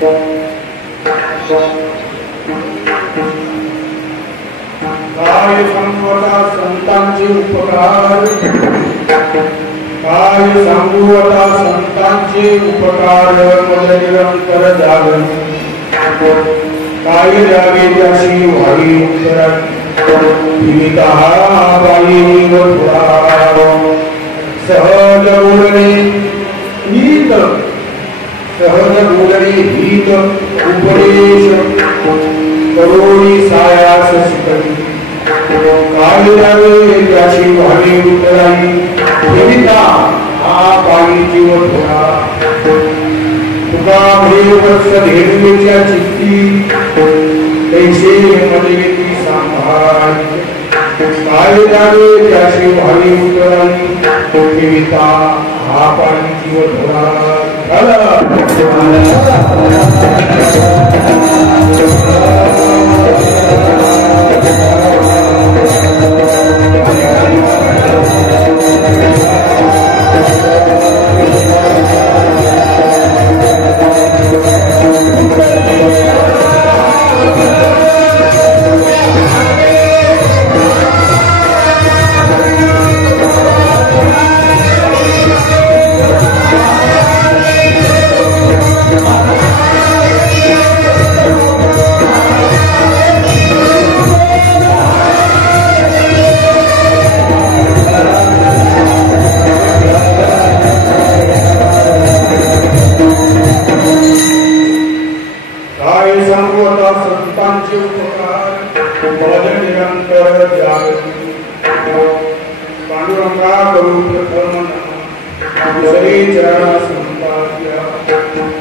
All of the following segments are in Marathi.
काय सांगता संतांचे उपकार, काय सांगू आता संतांचे उपकार, मज निरंतर जागरण काय द्यावे त्याशी व्हावी उत्तराची सहज बोलणे हित, सहज बोलणे हित उपदेश करोनी सायास शिकवी काय द्यावे त्याची व्हावी उत्तराई कविता हा पायी जीव थोडा तुका वत्स धेनुच्या चित्ती तैसे मजेती सांभाळ काय द्यावे त्याशी व्हावी उत्तराई कविता हा पायी जीव थोडा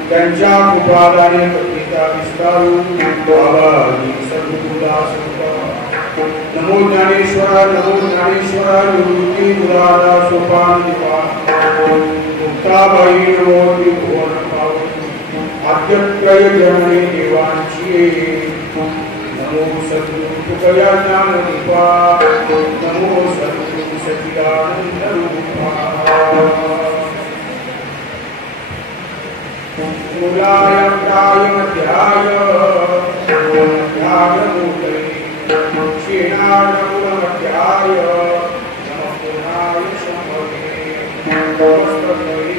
त्यांच्या कृपादाने कविता विस्तारू बाबाजी सद्गुरुदास नमो ज्ञानेश्वरा निवृत्ती मुरादा सोपान दीपा मुक्ताबाई नमो त्रिभुवन पावती आद्यत्रय जननी देवांची नमो सद्गुरु तुकया ज्ञान दीपा नमो सद्गुरु सच्चिदानंद रूपा मूलाय मध्याय मूर्तये क्षीणार्णमूलमध्याय नमः पूर्णाय शम्भवे नमस्तये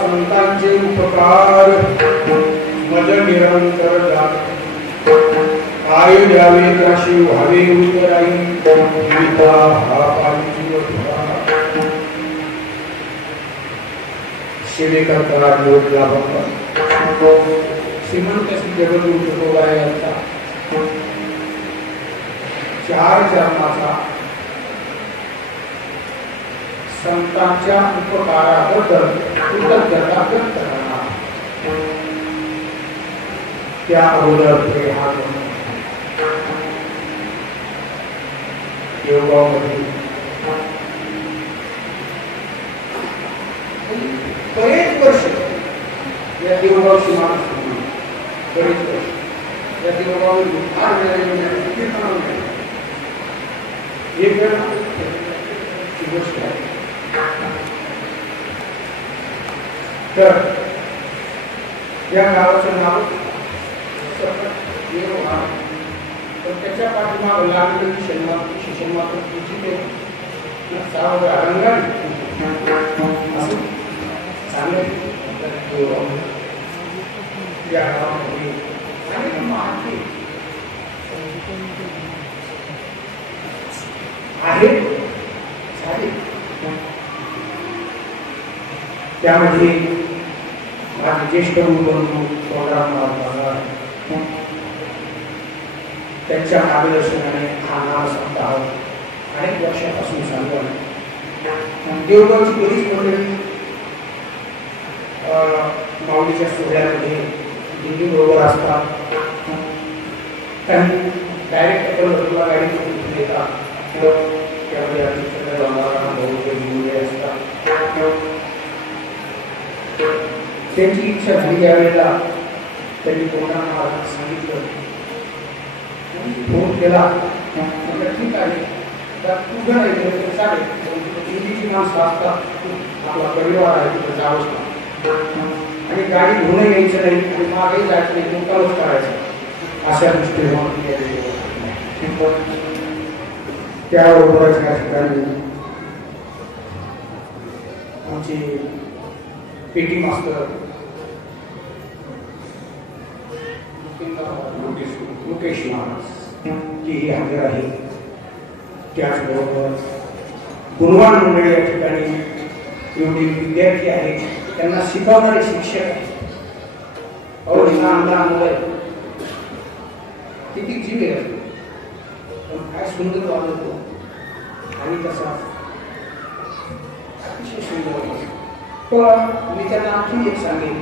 संतांचे उपकार मज निरंतर काय द्यावे त्याशी व्हावे उत्तराई गीता हा पायी सेवेकरता जोडला बाबा श्रीमंत जगद्गुरु तुकोबाराय यांचा 4 चरणाचा संतांच्या उपकाराबद्दल कृतज्ञता व्यक्त करणार त्या अगोदर हा योगामध्ये बरेच वर्ष या देवगावची माणूस बरेच वर्ष या देवगावमध्ये फार एक गोष्ट आहे तर या गावाचं नाव तर त्याच्या पाठीमाग लागलेली शिशनमातृची ते रंगाने असं चांगले या गावामध्ये आणि महात्मे आहेत झाले. त्यामध्ये माझे ज्येष्ठ बंधू त्यांच्या मार्गदर्शनाने हा नाम सप्ताह अनेक वर्षापासून चालू आहे. देवगावची बरीच मंडळी माऊलीच्या सोहळ्यामध्ये दिंडी बरोबर असतात. काही डायरेक्ट पंढरपूरला गाडीतून येतात. त्यामध्ये त्यांची इच्छा झाली यावेळेला त्यांनी कोणाला सांगितलं, फोन केला. ठीक आहे तुझं नाही तर चालेल, दिल्लीची माणसं असतात, आपला परिवार आहे तिथं जावंच आणि गाडी घेऊन यायचं नाही आणि मागे जायचं नाही, मुक्कामच करायचं अशा दृष्टीने त्याबरोबरच या ठिकाणी आमचे पेटी मास्तर मुकेश महाराज तेही हजर आहे. त्याचबरोबर गुणवान मंडळी या ठिकाणी एवढे विद्यार्थी आहेत, त्यांना शिकवणारे शिक्षक आहेत. किती जीव आहे पण काय सुंदर वाजवतो आणि तसा अतिशय सुंदर. पण मी त्यांना आणखी एक सांगेन,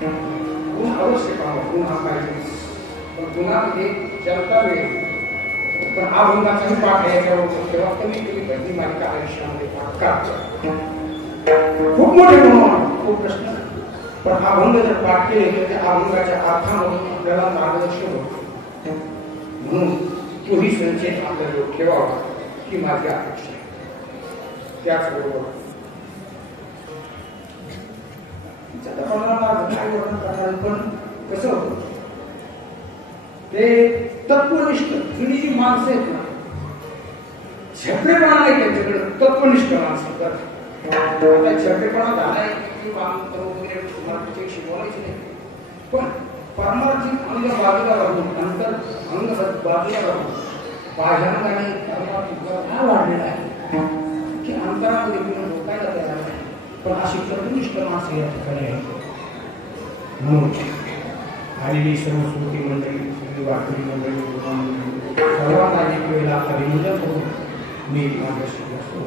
गुण आवश्यक आहे, गुण हा पाहिजे, पण गुणामध्ये चलता वेळ पण अभंगाचाही पाठ याच्यावर तेव्हा कमी कधी माझ्या आयुष्यामध्ये पाठ का खूप मोठे गुण खूप प्रश्न, पण अभंग जर पाठ केले तर त्या अभंगाच्या अर्थामधून आपल्याला मार्गदर्शन होतं. म्हणून तोही संचय आपल्याला ठेवावा ही माझी अपेक्षा आहे. त्याचबरोबर काय वर्णन करणार, पण कसं होतं ते तत्वनिष्ठ जुनी जी माणसं आहेत ना, झेपडेपणा नाही त्यांच्याकडे, तत्वनिष्ठ माणसं. आता झेपडेपणा झालाय की वगैरे तुम्हाला शिकवायचे नाही, पण परमार्थिक अंग बाजूला राहून नंतर अंग बाजूला राहून बाह्यांगाने काय वाढलेला आहे की अंतरामध्ये कुठं डोकायला तयार नाही, पण अशी तत्वनिष्ठ माणसं या ठिकाणी आहेत. म्हणून आलेली सर्व श्रोती मंडळी, सगळी वारकरी मंडळी, सर्वांना एक वेळेला अभिनंदन करून मी मार्गदर्शन असतो.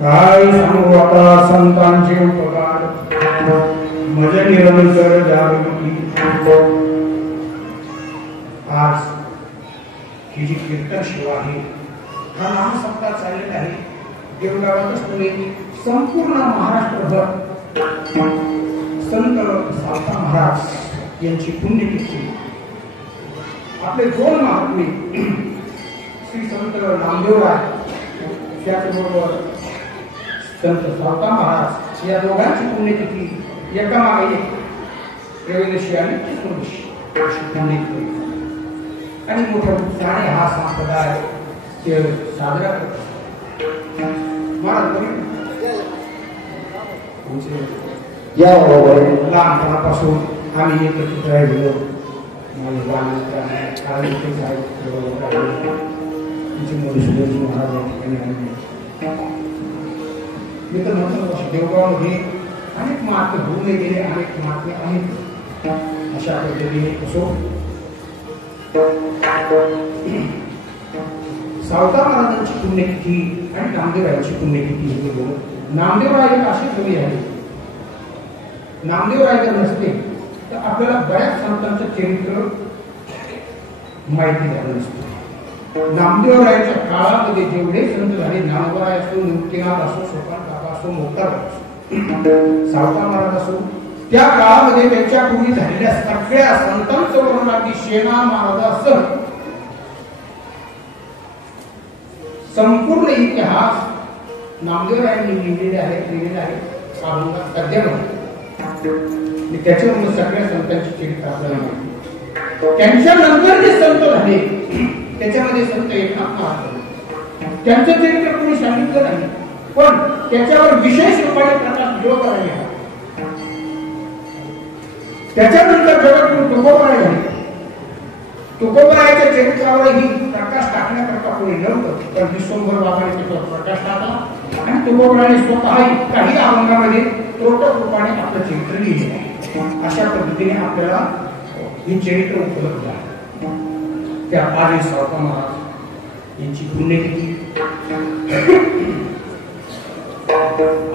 काय सांगू आता संतांचे उपकार, मज निरंतर जागृती. आज ही जी कीर्तन सेवा आहे, हा नाम सप्ताह चाललेला आहे. देवगावातच तुम्ही संपूर्ण महाराष्ट्रभर संत सावता महाराज यांची पुण्यतिथी, आपले दोन महात्मे श्री संत नामदेवराय त्याचबरोबर संत सावता महाराज या दोघांची पुण्यतिथी एका मागे त्रयोदशी आणि चतुर्दशी पुण्यतिथी आणि मोठ्या उत्साहाने हा संप्रदाय ते साजरा करतात. महाराज याबरोबर लहानपणापासून आम्ही एकत्रित राहिलो. माझे महाराज या ठिकाणी मी तर म्हणतो देवगावमध्ये अनेक महात्मे होऊन गेले, अनेक महात्मे आहेत. अशा पद्धतीने असो सावता महाराजांची पुण्यतिथी आणि नामदेवरायांची पुण्यतिथी हे बोलून, नामदेवराय असे कवी आहे. नामदेवराय जर नसते तर आपल्याला बऱ्याच संतांचं चरित्र माहिती झालं नसतं. नामदेवरायांच्या काळामध्ये जेवढे संत झाले, नामदेवराय असो, निवृत्तीनाथ असो, सोपान काका असो, मोक्तार असो, सावता महाराज असो, त्या काळामध्ये त्यांच्या पूर्वी झालेल्या सगळ्या संतांचं वर्णन अगदी शेणा महाराजासह संपूर्ण इतिहास नामदेवरायांनी लिहिलेले आहे अभंगात त्याच्यामुळे सगळ्या संतांची चरित्र आपल्याला माहिती. त्यांच्यानंतर जे संत झाले त्याच्यामध्ये संत एकनाथ महाराज, त्यांचं चरित्र कोणी सांगितलं नाही, पण त्याच्यावर विशेष रूपाने प्रकाश योग आहे. त्याच्यानंतर जगातून तुकोबराय झाले. तुकोबरायच्या चरित्रावरही प्रकाश टाकण्याकरता कोणी नव्हतं, पण विश्वंभर बाबाने त्याच्यावर प्रकाश टाकला आणि तुकोबराने स्वतःही काही अभंगामध्ये त्रोटक रूपाने आपलं चरित्र लिहिले. अशा पद्धतीने आपल्याला हे चरित्र उपलब्ध आहे. त्या आर्य सावता महाराज यांची पुण्यतिथी.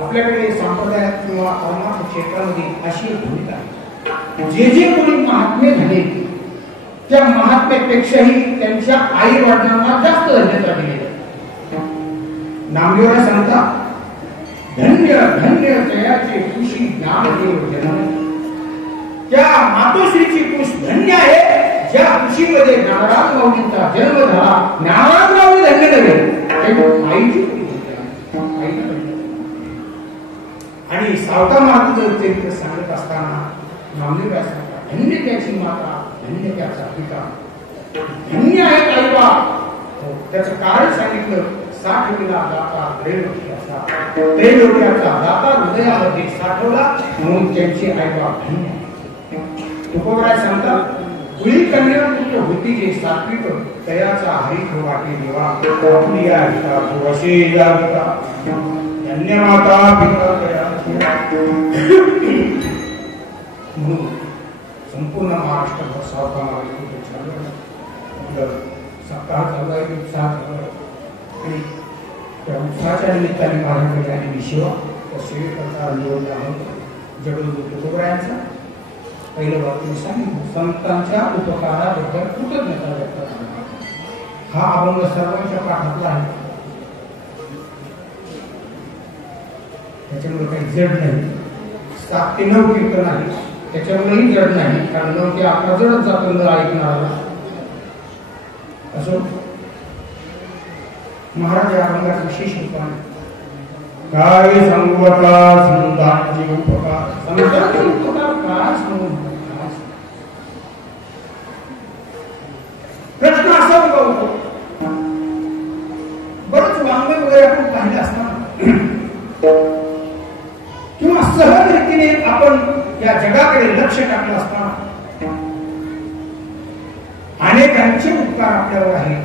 आपल्याकडे संप्रदायात किंवा कर्माच्या क्षेत्रामध्ये अशी एक भूमिका आहे, जे जे कोणी महात्मे झाले त्या महात्म्यापेक्षाही त्यांच्या आई वडिलांना जास्त धन्यता दिलेली आहे. नामदेवराय सांगतात, धन्य धन्य जयाचे खुशी ज्ञानदेव जन्म. त्या मातोश्रीची कुश धन्य आहे ज्या खुशीमध्ये ज्ञानराज माऊलींचा जन्म झाला. ज्ञानराज माऊली धन्य नव्हे, आईची आणि सावता महाराजांचं चरित्र सांगत असताना नामदेवराय सांगतात, धन्य त्याची माता, धन्य त्याचा पिता, धन्य आहे आईबा. त्याचं कारण सांगितलं, साठविला दाता त्रैलोक्याचा, त्रैलोक्याचा दाता हृदयामध्ये साठवला म्हणून त्यांची आईबा धन्य. तुकोबराय सांगतात, कुळी कन्या पुत्र होती जे सात्विक, तयाचा हरित वाटे देवा, आपली आईचा थोडसे जाविता, धन्य माता पिता तया. म्हणून संपूर्ण महाराष्ट्रात सावता महाराज चालू आहे, सप्ताह चालू आहे, उत्साह चालू आहे. आणि त्या उत्साहाच्या निमित्ताने महाराष्ट्राच्या आणि सेवा त्या सेवेकरता निवडला आहोत. जगद्गुरु तुकोबरायांचा पहिलं वाक्य सांगितलं, संतांच्या उपकाराबद्दल कृतज्ञता व्यक्त करणार. हा अभंग सर्वांच्या पाठातला आहे, त्याच्यामुळे काही जड नाही. 7 ते 9 कीर्तन आहे, त्याच्यामुळेही जड नाही, कारण 9 ते 11 जडच जातो न ऐकणारा. असो, महाराज या अभंगात विशेष रूपाने काय सांगू आता संतांचे उपकार. संतांचे उपकार काय सांगू? प्रश्न असा उभा होतो, बरंच वाङ्मय वगैरे आपण पाहिलं असताना किंवा सहज रीतीने आपण या जगाकडे लक्ष टाकलं असताना अनेकांचे उपकार आपल्यावर आहे.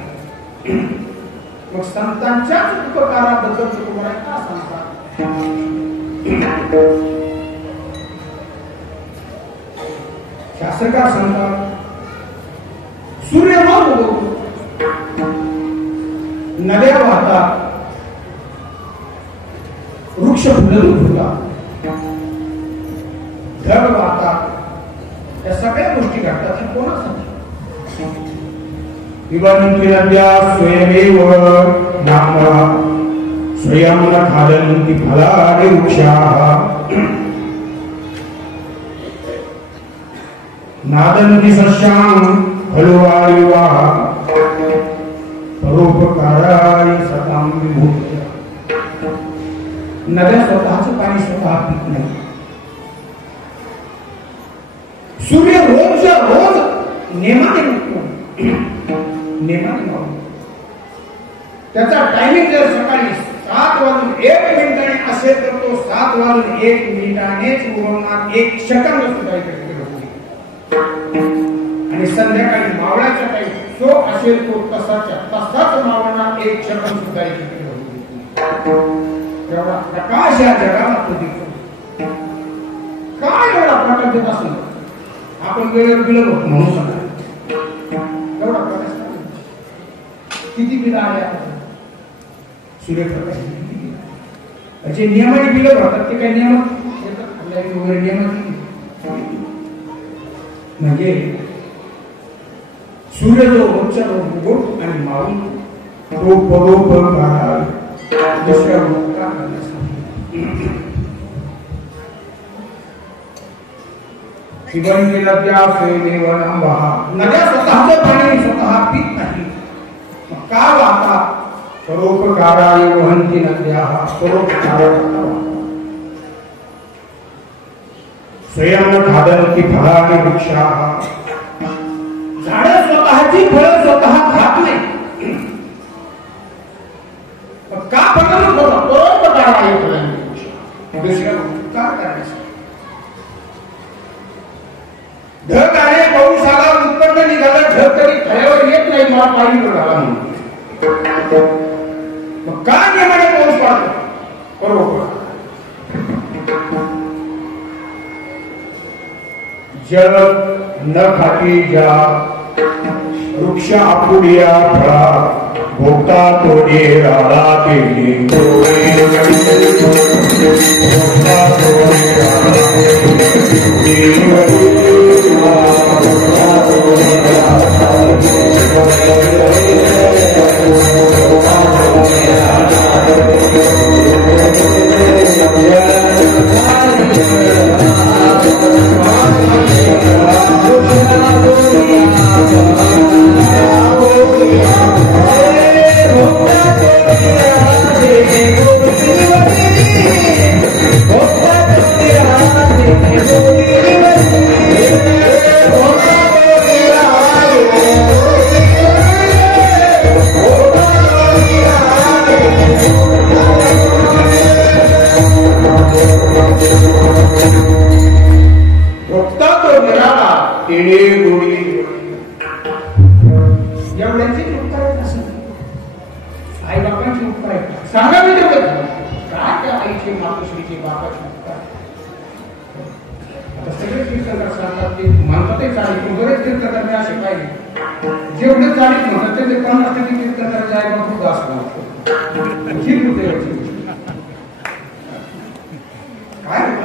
मग संतांच्याच उपकाराबद्दल तुकोबराय का सांगतात? शास्त्रकार सांगतात, सूर्य उगवतो, नद्या वाहतात, वृक्ष फुलं फुलतात, ढग वाहतात, या सगळ्या गोष्टी घडतात. हे कोणासाठी? विवरन्ति नद्या स्वयमेव नामः स्वयं न खादन्ति फलानि वृक्षाः नादन्ति सस्यां फलोवायुवाः परोपकाराय सतां विभूत्य. नद्या स्वतःचं पाणी स्वतः पित नाही. सूर्य रोजच्या रोज नेमाने उगतो, नेमाने मावतो. त्याचा टायमिंग जर सकाळी 7:01 असेल तर तो 7:01 उगवणार, 1 सेकंद सुद्धा इकडे आणि संध्याकाळी मावळाच्या काही जो असेल तो तसाच मावळणार, 1 सेकंद सुद्धा इकडे एवढा प्रकाश या जगाला तो दिसतो. काय एवढा प्रकाश देत असेल आपण वेळेवर बिल होत म्हणून सांगा. एवढा प्रकाश किती बिल आले सूर्यप्रकाश जे नियमाने बिल भरतात ते काही नियम वगैरे नियमाने म्हणजे सूर्य जो रोजच्या रोज उगवतो आणि मावळून तो परोपकार दुसऱ्या उपकार करण्यासाठी. नद्या स्वतःचं पाणी स्वतः पित नाही, का वाहतात? परोपकाराय वहन्ति नद्याः परोपकाराय स्वयं न खादन्ति फलानि वृक्षाः. झाडं स्वतःची फळं स्वतः खात नाही, का फळं परोपकाराय फलानि वृक्षाः दुसऱ्या उपकार करण्यासाठी. ढग आले, पाऊस आला, उत्पन्न निघालं, ढग तरी फळ्यावर येत नाही, मला पाणी झाला म्हणून. मग का नियमाने पाऊस पडतो? बरोबर. जल न खाती ज्या वृक्ष आपुडिया फळा भोगता तोडे राळा केली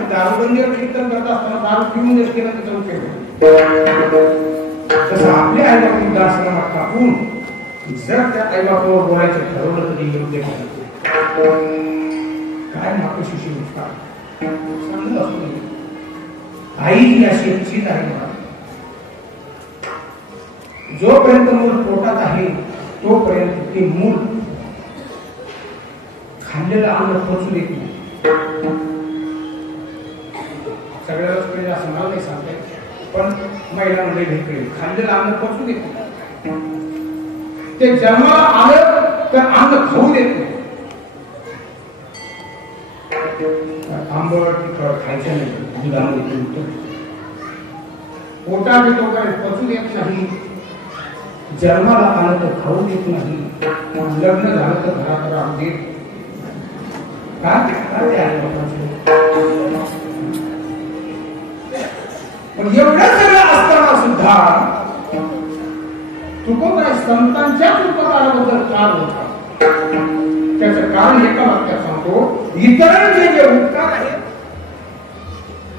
दारूबंदीवर कीर्तन करत असताना दारू पिऊन केलं त्याचा उपयोग. तसं आपल्या आईबापांना आश्रमात टाकून जर त्या आईबापावर बोलायचं ठरवलं तरी योग्य नाही. काय मागं शिशी चांगलं असतो. आई ही अशी चीज आहे मला, जोपर्यंत मूल पोटात आहे तोपर्यंत ते मूल खाल्लेलं अन्न पचू देत नाही. सगळ्यालाच पहिले असं मला नाही सांगता येत, पण महिलांमध्ये भेटले खाल्लेलं अन्न पचू देत नाही. ते जन्माला आलं तर अन्न खाऊ देत नाही. आंबट तिखट खायचं नाही, दुधामध्ये पोटात येतो काय पचू देत नाही. जन्माला आलं तर खाऊ देत नाही. लग्न झालं तर घरात राहू देत. पण एवढं सगळं असताना सुद्धा तुकोबाई संतांच्या उपकाराबद्दल त्रास होता. त्याचं कारण एका वाक्यात सांगतो, इतरांचे जे उपकार आहेत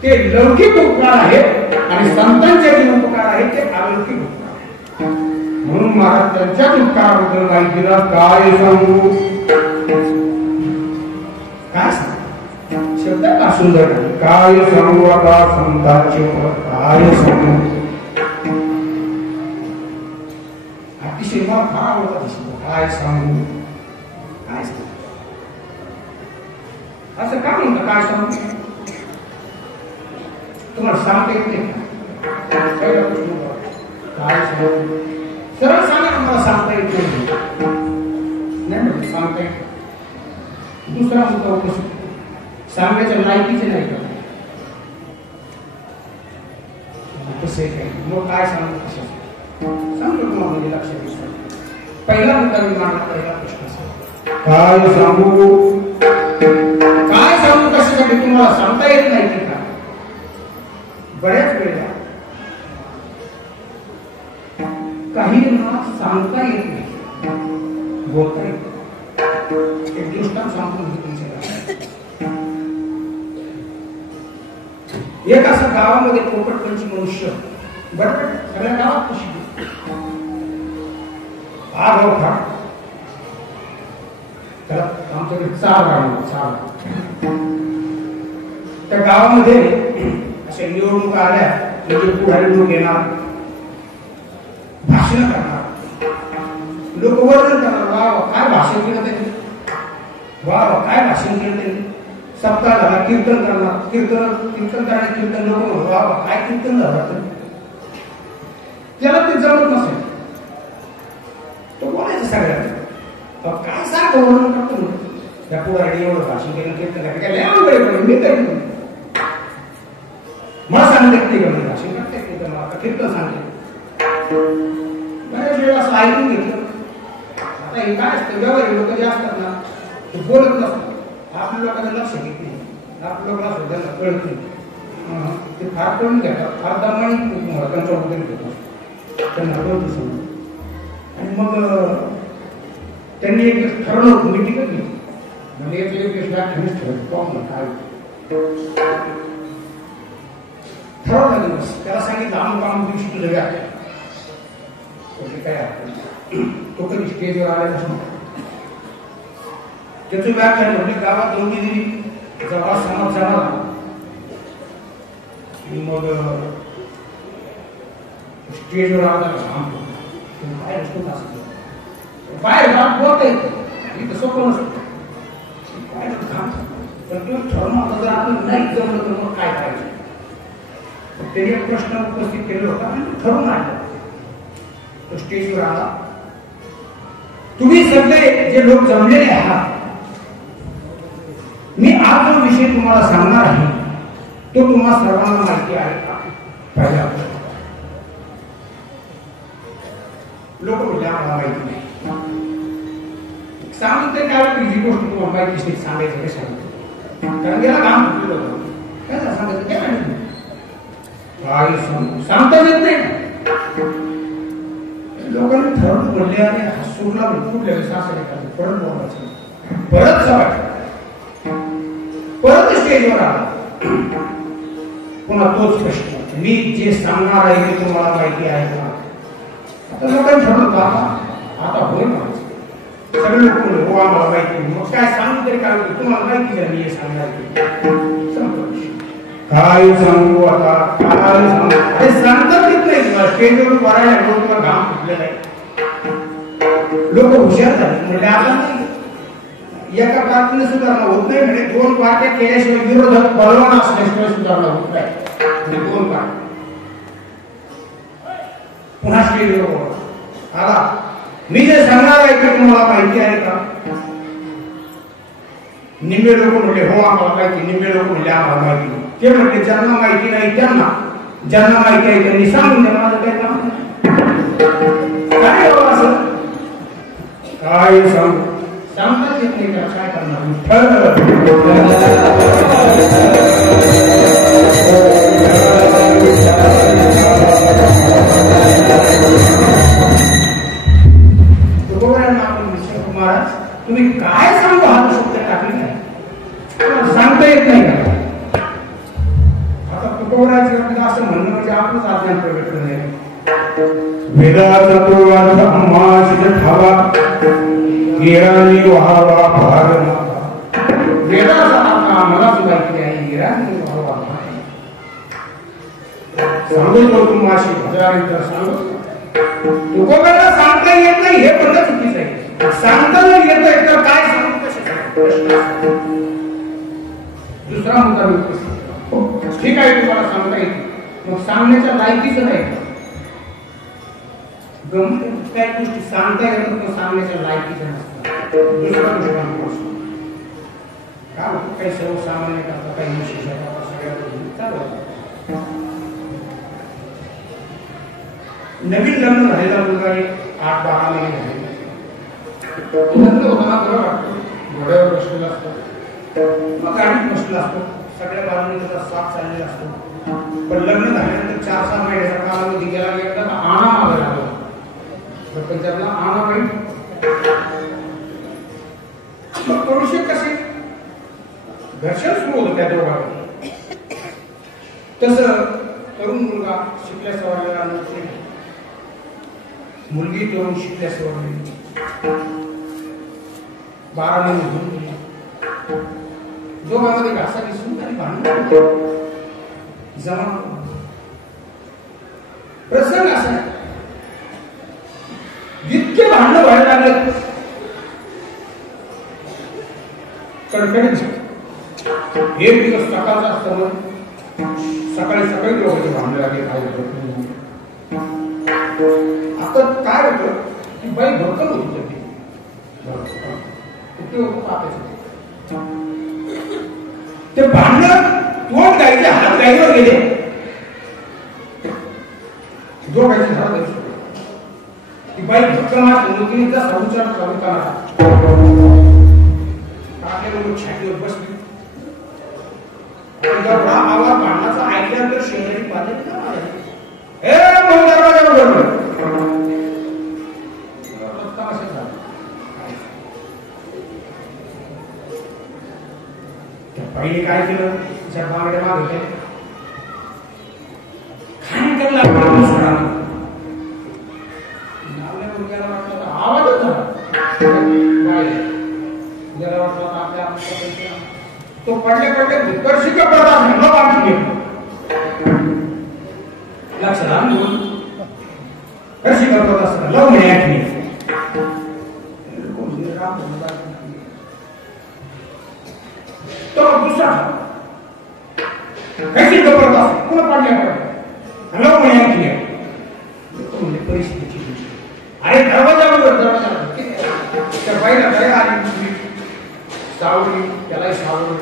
ते लौकिक उपकार आहेत आणि संतांचे जे उपकार आहेत ते अलौकिक उपकार आहेत. म्हणून महाराज त्यांच्याच उपकाराबद्दल माहितीला काय सांगू, काय सांगू. शब्द का सुंदर, काय सांगू आता संतांचे काय सांगू. अतिशय मला फार आवडत. काय सांगू, काय सांगू असं का म्हणतं. काय सांगू तुम्हाला सांगता येत नाही. काय सांगू सरळ सांगा, मला सांगता येत नाही म्हणजे सांगता येत. दुसरा मुद्दा उपस्थित सांगण्याच्या लायकीचे नाही का तसे काय. मग काय सांगू कशा सांगतो तुम्हाला म्हणजे लक्षात येईल. पहिला मुद्दा मी मांडला, पहिला प्रश्न काय सांगू. काय सांगू कशासाठी तुम्हाला सांगता येत नाही की का. बऱ्याच वेळेला काही सांगता येत नाही, बोलता येत. एक दृष्टांत सांगतो म्हणजे तुमच्या एक असं गावामध्ये पोपटपंची मनुष्य बरोबर सगळ्या गावात कशी खा त्याला आमच्याकडे चार राहणार. चार त्या गावामध्ये अशा निवडणुका आल्या म्हणजे पुढारी लोक येणार, भाषण करणार, लोक वर्णन करणार. वा काय भाषण केलं त्यांनी, वा काय भाषण केलं त्यांनी. सप्ताह झाला कीर्तन करणार, कीर्तन करणे कीर्तन लोक वा काय कीर्तन झालं. त्याला ते जमत नसेल तो बोलायचं सगळ्यांना. काय सांग वर्णन करतो त्या पुढारी एवढं भाषण केलं कीर्तन काय मी तरी मला सांगते ते गमत असे करते ते मला कीर्तन सांगते बऱ्याच वेळा असं ऐकून घेतलं. आता हे काय असतं व्यवहारी लोक जे असतात ना ते बोलत नसतात आपल्या लोकांना लक्ष घेत नाही आपल्या लोकांना शोधायला कळत नाही ते फार कळून घेतात फार दमाने त्यांच्या वगैरे घेतात त्यांना कळत समज. आणि मग त्यांनी एक ठरवलं मीटिंगच घेतली म्हणजे एक व्याख्यानच ठरवलं प्रॉब्लेम काय ठरवलं दिवस त्याला सांगितलं अमुक अमुक दिवशी तुझं व्याख्यान काय तो कधी स्टेजवर आलेला त्याचं व्याख्यान म्हणजे गावात दोन्ही दिली जवळ समाज झाला मग स्टेजवर आला बाहेर गाव बोलता येतं सोपं नसतं पण तो ठरवून जर आपण नाही जमलं तर मग काय करायचं त्यांनी एक प्रश्न उपस्थित केला होता आणि ठरवून आला तो स्टेजवर आला. तुम्ही सगळे जे लोक जमलेले आहात मी आज जो विषय तुम्हाला सांगणार आहे तो तुम्हाला सर्वांना माहिती आहे का पहिला लोक म्हणजे आम्हाला माहिती नाही सांगते काय जी गोष्ट तुम्हाला माहिती असते सांगायचं हे सांगतो कारण याला काम कुठलं होतं काय सांगायचं काय माहिती काय सांगता येत नाही लोकांनी ठरवून बोलले आणि हसूरला उठले सासरे परत बोलायचं परत सवाट परत स्टेजवर आला पुन्हा तोच प्रश्न मी जे सांगणार आहे ते तुम्हाला माहिती आहे का आता लोकांनी ठरवलं आता होईल म्हणायचं सगळे लोक बोलले हो आम्हाला माहिती मग काय सांगू तरी काय तुम्हाला माहिती का मी हे सांगणार काय सांगू आता काय सांगू हे सांगतात येत नाही स्टेजवर बरायला लोक घाम फुटलेला आहे लोक हुशार झाले म्हणजे आता नाही एका पार्टीने सुधारणा होत नाही म्हणजे दोन पार्ट्या केल्याशिवाय विरोधक बलवान असल्याशिवाय सुधारणा होत नाही दोन पार्टी पुन्हा स्टेजवर आला मी जे सांगणार आहे ते तुम्हाला माहिती आहे का निम्मे लोक म्हणले हो आम्हाला माहिती निम्मे लोक म्हणले आम्हाला माहिती ते म्हणले ज्यांना माहिती नाही त्यांना ज्यांना माहिती आहे त्यांनी सांगून द्या माझं काय काम काय असं काय सांगू सांगताच येत नाही का काय करणार महाराज तुम्ही काय सांगू हा शब्द टाकले नाही सांगता येत नाही का आता तुकोबराचं असं म्हणणं म्हणजे आपलंच अज्ञान प्रकट करणे वेदाचा तो अर्थ अमाशिष ठावा गिराणी व्हावा भार वेदाचा अर्थ आम्हालाच माहिती आहे गिराणी व्हावा सांगतो तुम्हाशी हजार सांगतो तुकोबराला सांगता येत नाही हे पण चुकीचं आहे सांगता जर येत आहे तर काय सांगू दुसरा मुद्दा ठीक आहे तुम्हाला सांगता येत मग सांगण्याच्या लायकीचं नाही काही गोष्टी सांगता येतात पण सांगण्याच्या लायकीच्या नसतात दुसरा दुसरा काय होतं काही सर्वसामान्य करता काही विशेष सगळ्या गोष्टी चालू नवीन लग्न झालेला मुलगा 8-12 महिने झाले लग्न होताना बरं वाटतं घोड्यावर बसलेला असतो मग गाडीत बसलेला असतो सगळ्या बाजूने त्याचा साथ चाललेला असतो पण लग्न झाल्यानंतर 4-6 महिन्याच्या कालावधी गेला एकदा आणा मागे लागला तर त्यांच्यातला आणा काही मग थोडेसे कसे घर्षण सुरू होतं त्या दोघांमध्ये तसं तरुण मुलगा शिकल्या सवरलेला नोकरी मुलगी तरुण शिकल्या सवरलेली 12 महिने होऊन गेले दोघांमध्ये घासाघी सुरू आणि भांडण जमा प्रसंग असा जितके भांडण व्हायला लागले कडकडीत एक दिवस सकाळचा असताना सकाळी दोघांचे भांडण लागले काय होतं आता काय होतं की बाई भरकम होती ते भांडण तोंड गायचे हात गायीवर गेले झोपायची झाला तरी सोडलं. ती बाई धक्का मारली तिने जसा उच्चार चालू करा लोक छातीवर बसली. एवढा आवाज भांडणाचा ऐकल्यानंतर शेजारी पाहिजे दरवाजा उघडलं. पहिले काय केलं तिच्या बांगड्या मागे खाणी करायला आवाजच झाला. तो पडले भितर पडता बांधून घेतो. लक्षात आणून कशी करतो असं लव म्हणे आठवी तो दुसरा कशी जबरदस्त पुन्हा पडल्या लव म्हणे आठवी म्हणजे परिस्थिती. अरे दरवाजा त्या बाईला काय आली सावली त्यालाही सावली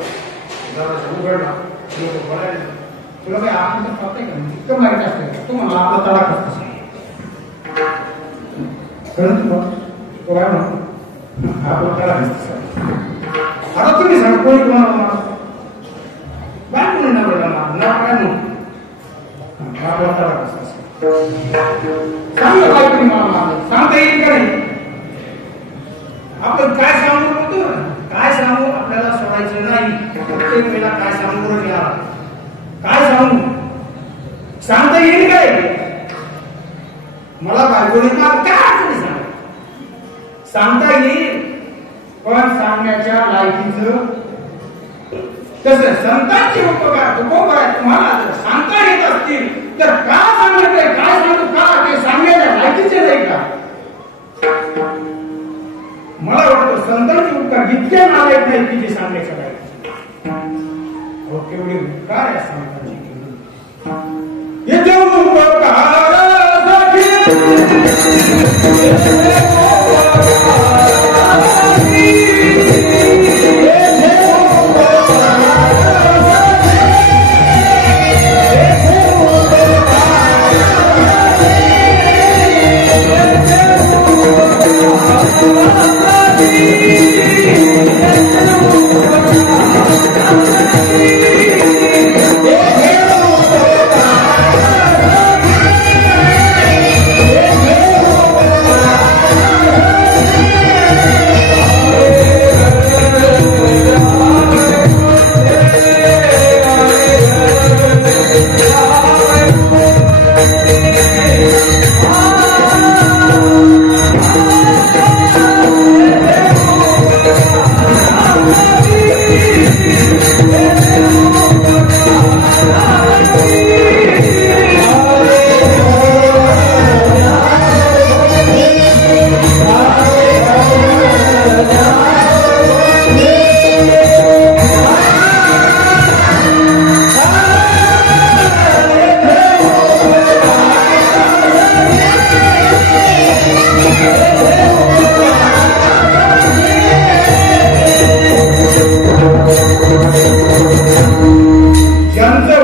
दरवाजा उघडला लोक बोलायला तुला काही आपण तर का इतकं माहिती असते तू मला आपला तडाख असतो खरं तो काय म्हणतो आपला तडाख असतो. आता तुम्ही सांग कोणी कोणाला मारतो बाय कोणी नवऱ्याला मार ना काय म्हणतो आपला तडाख असतो. सांगलं काय कोणी मला मारलं सांगता येईल का नाही. आपण काय सांगू म्हणतो काय सांगू आपल्याला सोडायचं नाही. प्रत्येक वेळेला काय सांगू काय सांगू सांगता येईल काय मला बायकोने काय सांगता येईल पण सांगण्याच्या लायकीचं तसं संतांचे उपकार तुम्हाला जर सांगता येत असतील तर का सांगितलंय काय सांगू का ते सांगण्याच्या लायकीचे नाही का. मला वाटतं संतांचे उपकार इतके नालायक नाही की जे सांगण्याच्या लायकीचे. केवढे उपकार आहे संतांचे येथे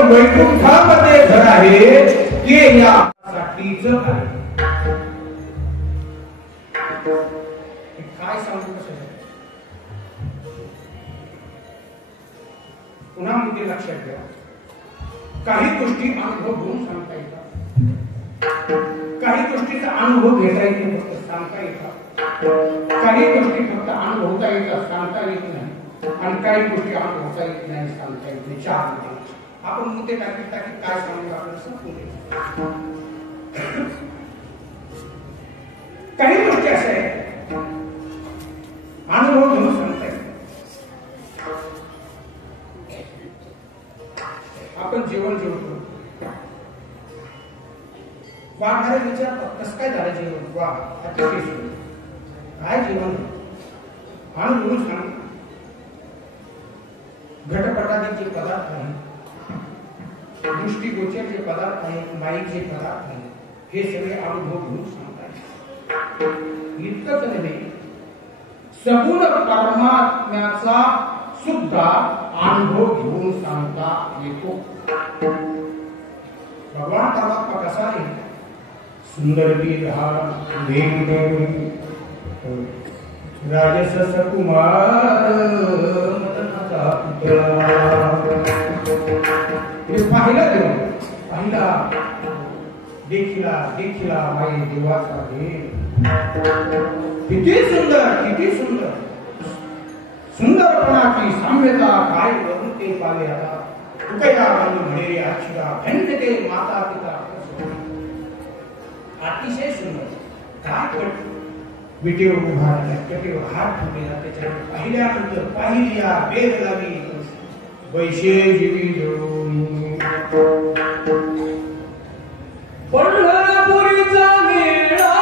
वैकुंठामध्ये घर आहे ते यासाठीच आहे. काय सांगू कसं पुन्हा मुद्दे लक्षात घ्या. काही गोष्टी अनुभव घेऊन सांगता येतात. काही गोष्टीचा अनुभव घेता येते फक्त सांगता येतात. काही गोष्टी फक्त अनुभवता येतात सांगता येत नाही. आणि काही गोष्टी अनुभवता येत नाही सांगता येत नाही. चार मुद्दे आपण मुद्दे टाकीत काय सांगू आपल्याला संपूर्ण. काही गोष्टी अशा आहेत अनुभव घेऊन सांगता येत. आपण जेवण जेवतो वाघाला विचारतात कसं काय झालं जेवण. वा काय जेवण अनुभवून सांग. घटपटाचे पदार्थ आहेत दृष्टिगोचर जे पदार्थ आहेत बारीक जे पदार्थ आहेत हे सगळे अनुभव घेऊन सांगतात. इतकंच नव्हे सगुण परमात्म्याचा सुद्धा अनुभव घेऊन सांगता येतो. भगवान परमात्मा कसा आहे सुंदर विधा भेद राजस सकुमार मदनाचा पुतळा हे पाहिला देखिला देखिला माई देवाचा भेद किती सुंदर सुंदरपणाची साम्यता काय करून ते पाले आता तुकया बांधू म्हणे आशिरा धन्य ते माता पिता अतिशय सुंदर काय वाटतं विटेवर उभा कटेवर हात ठेवलेला त्याच्यावर पाहिल्यानंतर पाहिल्या वेद लावी वैशे जीवी जळून पंढरपुरीचा मेळा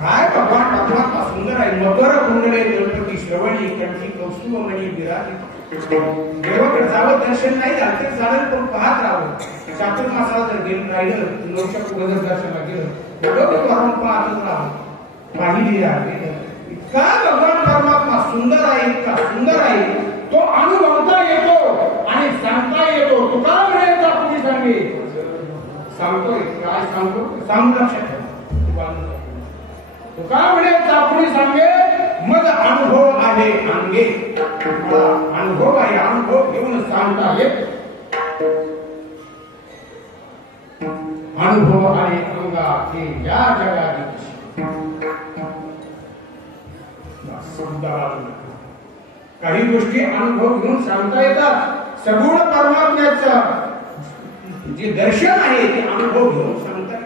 काय भगवान परमात्मा सुंदर आहे मकर कुंडले गणपती श्रवणी कंठी कौस्तुभमणी विराजित देवाकडे जावं दर्शन नाही झालं तरी चालेल पण पाहत राहावं चातुर्मासाला जर गेलं राहिलं लोकच्या पुढे जर दर्शनाला गेलं बरोबर पाहतच राहावं पाहिली आहे इतका भगवान परमात्मा सुंदर आहे इतका सुंदर आहे तो अनुभवता येतो आणि सांगता येतो तुका म्हणेचा कुणी सांगे सांगतोय काय सांगतो सांगू लक्षात ठेवा तुका म्हणे चापुणी सांगे मग अनुभव आहे अंगे अनुभव आहे अनुभव घेऊन सांगता येत अनुभव आहे अंगा हे या जगात काही गोष्टी अनुभव घेऊन सांगता येतात सगुण परमात्म्याचं जे दर्शन आहे ते अनुभव घेऊन सांगतात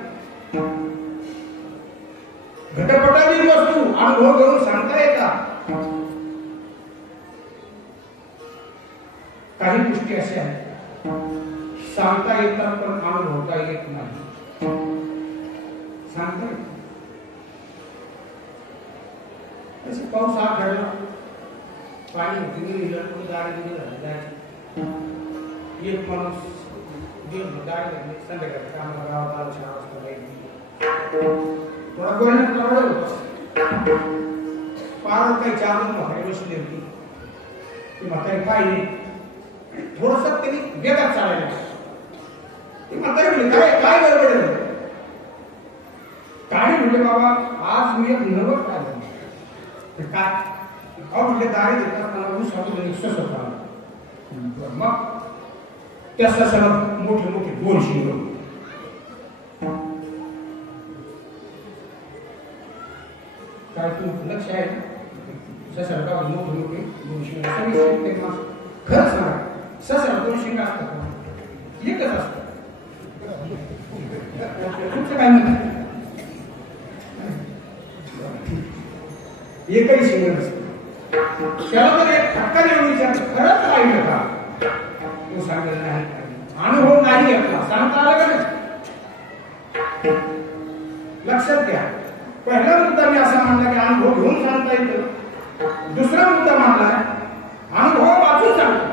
घटपटातील वस्तू अनुभव घेऊन सांगता येतात काही गोष्टी अशा आहेत सांगता येतात पण अनुभवता येत नाही सांगता येत असे पाऊस हा घडला पाणी तिने गाडी दिली एक माणूस गाडी संध्याकाळी कामाला गावात आला 4 वाजता थोडा गोळ्यात पार काही 4 म्हातारी बसली होती ती म्हातारी पाहिली थोडस त्यांनी वेगात चालायला ती म्हातारी म्हणली काय गडबड काय म्हणले बाबा आज मी एक नवं काय काय अहो म्हटले दारी देतात मला ऊस होतो निश्चस होता मग त्या ससाला मोठे मोठे 2 शिंग काय तू लक्ष आहे ससाला मोठे मोठे 2 शिंग खरं सांगा ससाला 2 शिंग असतात एकच असतं तुमचं काय म्हणतात एकही शिंग नसतं त्याला तर एक धक्का देऊन विचारलं खरंच पाहिलं का तो सांगेल नाही अनुभव नाही घेतला सांगता आला का नाही लक्षात घ्या पहिला मुद्दा मी असा मांडला की अनुभव घेऊन सांगता येतं दुसरा मुद्दा मांडला अनुभव वाचून सांगतो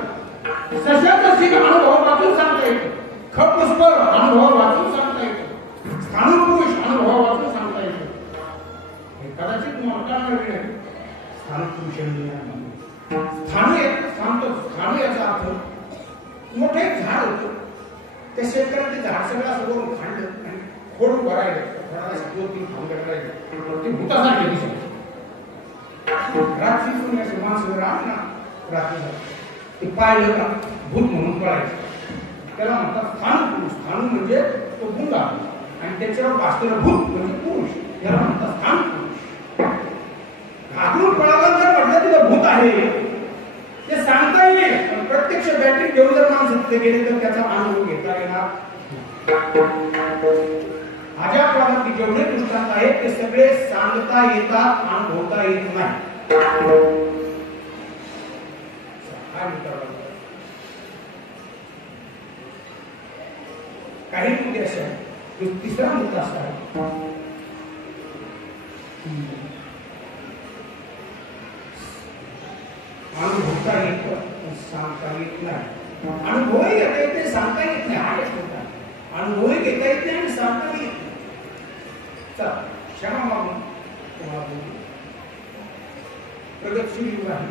सशाचं शिक अनुभव वाचून सांगता येतं खपुष्प अनुभव वाचून सांगता येतं स्थानपुरुष अनुभव वाचून सांगता येतं कदाचित मोठा स्थानपुरुष स्थाने सांगतो स्थाने याचा अर्थ मोठे झाड होतं त्या शेतकऱ्याने ते झाड सगळं असं वरून खांडलं आणि खोडून भरायला 2-3 खांड करायचे ते भूतासारखे दिसले रात्री असे माणसं राहत ना रात्रीला ते पाहिलं का भूत म्हणून पळायचं त्याला म्हणतात स्थानपुरुष स्थान म्हणजे तो गुंगा आणि त्याच्यावर वाचलेलं भूत म्हणजे पुरुष त्याला म्हणतात स्थानपुरुष घाबरून पळाला जर म्हटलं तिथं भूत आहे ते सांगता येईल प्रत्यक्ष बॅटरी घेऊन जर माणसं तिथे गेले तर त्याचा अनुभव घेता येणार अजापादाची जेवढे दृष्टांत आहेत ते सगळे सांगता येतात, अनुभवता येत नाही. काही मुद्दे असे आहेत. तिसरा मुद्दा असा आहे, अनुभवता येतं, सांगता येत नाही. अनुभवही घेता येत नाही, सांगता येत नाही. हा एक मुद्दा. अनुभवही घेता येत नाही आणि सांगता येत नाही. चला क्षमा मागून तुम्हाला बोलू. प्रगतशील युग आहे.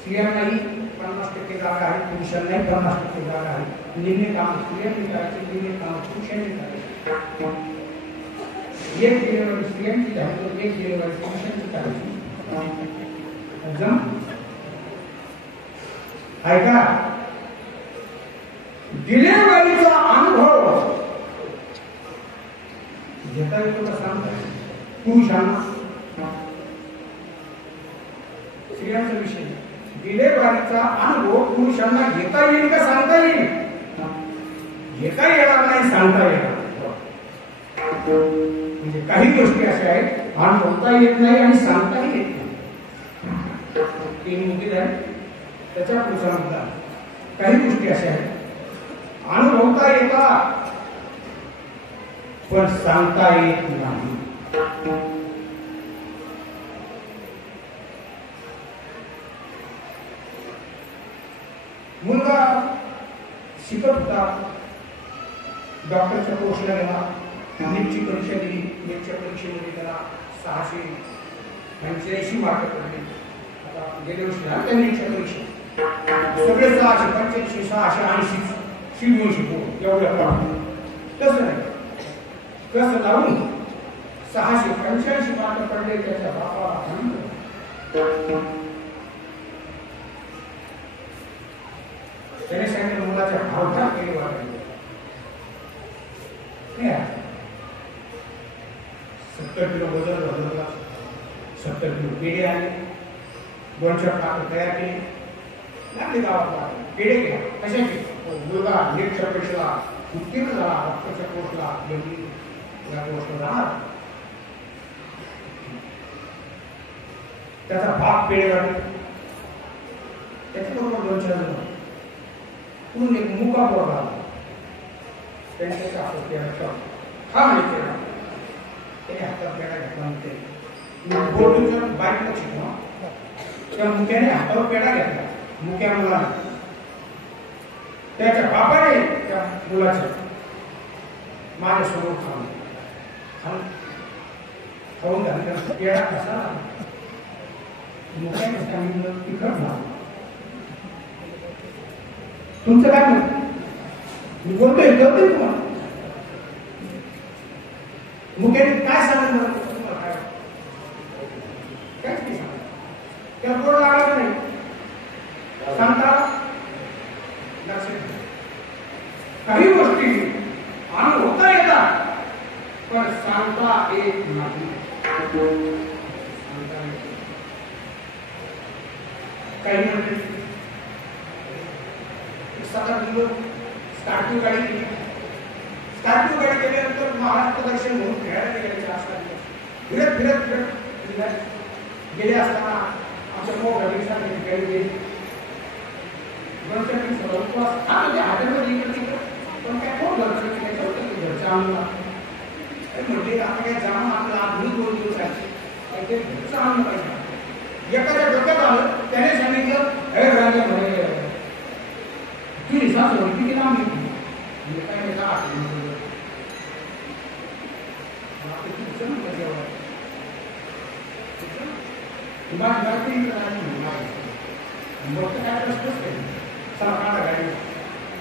स्त्रियांनाही 50% जागा आहे, पुरुषांनाही 50% जागा आहे. निम्मे काम स्त्रियांनी करायचे, निम्मे काम पुरुषांनी करायचे. एक डिलिव्हरी स्त्रियांची झाली तर एक डिलिव्हरी पुरुषांची करायची. ऐका, डिलिव्हरीचा अनुभव घेता येतो का सांगता पुरुषांना? स्त्रियांचा विषय. डिलिव्हरीचा अनुभव पुरुषांना घेता येईल का सांगता येईल? घेता येणार नाही, सांगता येणार. म्हणजे काही गोष्टी अशा आहेत अनुभवता येत नाही आणि सांगताही येत नाही. 3 मुद्दे आहेत. त्याच्या पुढचा मुद्दा, काही गोष्टी अशा आहेत अनुभवता येतात पण सांगता येत नाही. मुलगा शिकत होता, डॉक्टरच्या कोर्सला गेला, नीटची परीक्षा दिली. नीटच्या परीक्षेमध्ये त्याला 685 मार्क पडले. आता गेल्या वर्षी त्या नीटच्या परीक्षेत सगळे 685, 680 शिकवून शिकवून एवढ्या तसं नाही. कसं लावून 685 मार्क पडले. त्याच्या बापाला त्याने सांगितलं मुलाच्या भावना केली वाटली. 70 किलो वजन वाढवला, 70 किलो पेढे आले, 2-4 पात्र तयार केले, लागले गावात पेढे घ्या. कशाचे? मुलगा नीटच्या परीक्षेला उत्तीर्ण झाला, डॉक्टरच्या कोर्सला गेली, या कोर्सला जाणार. त्याचा बाप पेढे वाटले, त्याच्याबरोबर 2-4 जण म्हणून एक मुका बोलला. त्यांच्या हा माहिती त्याने हातात पेढा घेतला. म्हणते बोलूच्या बाईक लक्ष त्या मुक्याने हातावर पेढा घेतला. मुक्या मुलाने त्याच्या बापाने त्या मुलाच्या माझ्यासमोर खाऊन घालून पेढा कसा मुक्याने सांगितलं तिखट झाला. तुमचं काय म्हणत? मी बोलतोय कळतोय तुम्हाला? मुख्याने काय सांगितलं तुम्हाला? काय सांगितलं? त्याला गोड लागला नाही, सांगता लक्षात. काही गोष्टी अनुभवता येतात पण सांगता येत नाही. काही म्हणते स्कॉर्पिओ गाडी केली. स्कॉर्पिओ गाडी केल्यानंतर महाराष्ट्र दर्शन म्हणून फिरायला गेले. 4 फिरत फिरत फिरत गेले असताना आमच्या मोबाईल गाडी गेली. 2-4 दिवस उपवास हॉटेलमध्ये इकडे तिकडे पण काय कोण घरच्या आम्हाला म्हणजे आता काय जाणं आपल्याला आधुनिक 2 दिवस आहे ते घरचं आणलं पाहिजे. एखाद्या डोक्यात आलं त्याने सांगितलं हे राजा म्हणे तुझी सासू किती लांब येते काय नाही का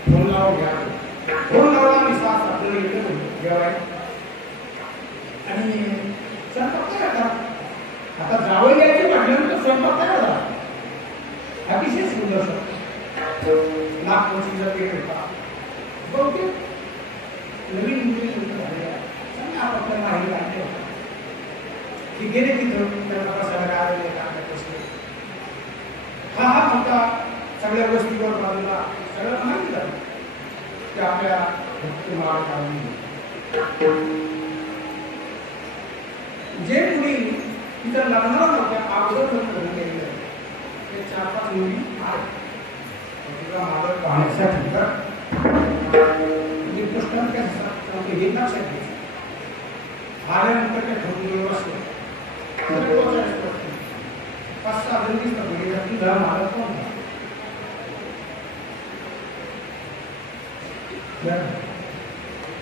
फोन लावून घ्या. फोन लावला आणि सास आपल्याला येतो जेवाय आणि स्वयंपाक काय करतात. आता जावं यायचे म्हटल्यानंतर स्वयंपाक काय करतात. अतिशय सुंदर नागपूरचा पेट होता. बहुतेक नवीन मुली आपल्याला माहिती आहे की गेले तिथं त्यांना बसायला आलेले हा होता. सगळ्या गोष्टीवर बाजूला सगळं माहिती झालं की आपल्या भक्ती मार्ग जे मुली तिथं लग्नाला नव्हत्या अगोदर करून गेलेलं आहे ते 4-5 मुली आहेत तुला माझं पाहण्यासाठी मी प्रश्न काय हे लक्षात घ्यायचं आल्यानंतर काय ठरवून व्यवस्थित 5-6 जण दिसतात तुझा मला कोण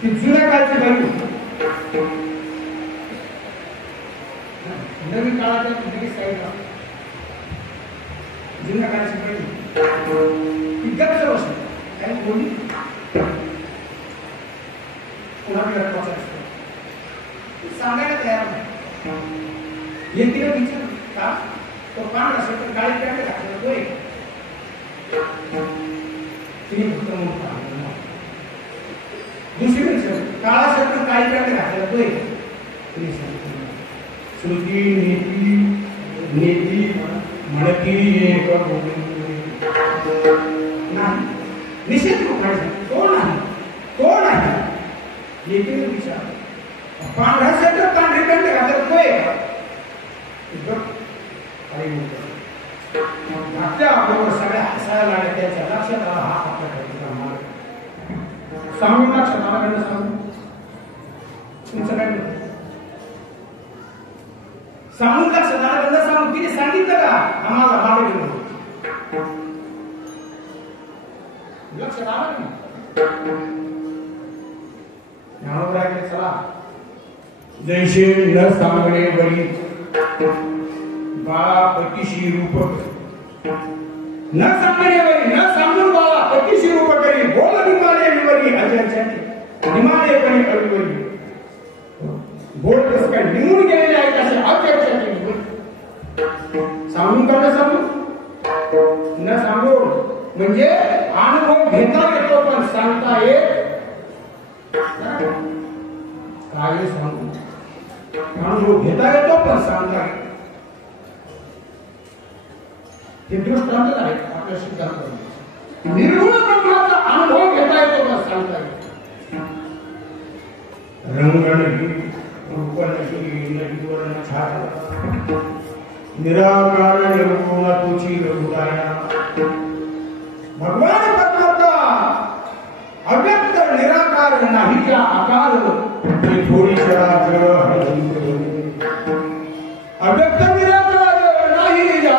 ती जुन्या काळची बाई नवीन काळाच्या कुठली साईड जुन्या काळची बाई ती गप्प बसली काही बोलली कोणाकडे पोचायचं सांगायला तयार नाही येते विचार का तो पांढरा असेल तर गाडी पॅन्ट घातला तो एक तिने फक्त म्हणून दुसरी काळा असेल तर गाडी पॅन्ट घातला तो एक श्रुती नीती नीती म्हणती एक नाही निषेध तो नाही येते विचार पांढरा असेल तर पांढरी पॅन्ट घातला तो एक आपल्या बरोबर सगळ्या हसायला लागल्या त्याच्या लक्षात आला हा आपला सांगू लक्षात आला सांगू तुमचं काय सांगून लक्षात आला सांगू तिने सांगितलं का आम्हाला मागे गेलो लक्षात आला नाही चला जैसे न सांगणे बळी बाळा पतीशी रूप न सांगणे बळी न सांगून बाळा पतीशी रूप करी बोल निमाले निवरी अजय निमाले पण कविवरी बोल कसं काय निघून गेलेले आहेत असे अत्याचाराचे सांगून का न सांगू न सांगू म्हणजे अनुभव घेता येतो पण सांगता येत काय सांगू अनुभव घेता येतो पण सांगता येत हे दृष्टांत आहे आपल्या सिद्धांत निर्गुण ब्रह्माचा अनुभव घेता येतो पण सांगता येत रंग नाही रूप नाही वर्ण छाट निराकार निर्गुण तुझी रघुराया भगवान परमात्मा अव्यक्त निराकार नाही का आकार थोडी चराचर अव्यक्त निराकार नाही जा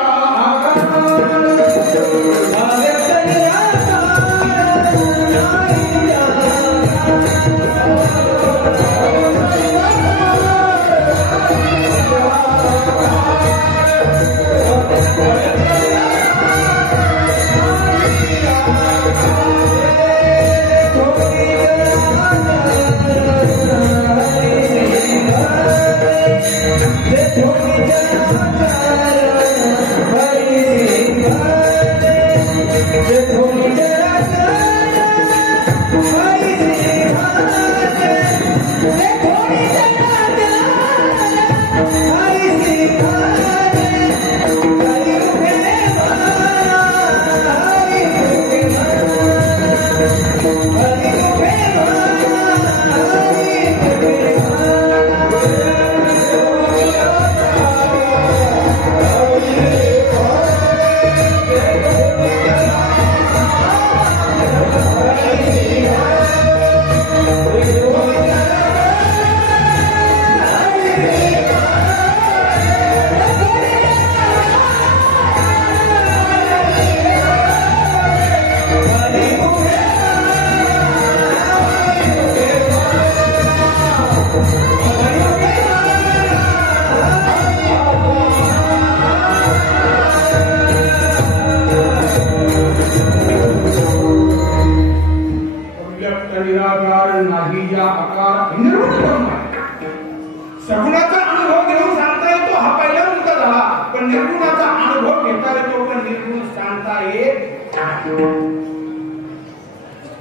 सगुणाचा अनुभव घेऊन सांगता येतो हा पहिला मुद्दा झाला पण निर्गुणाचा अनुभव घेता येतो पण निर्गुण सांगता येत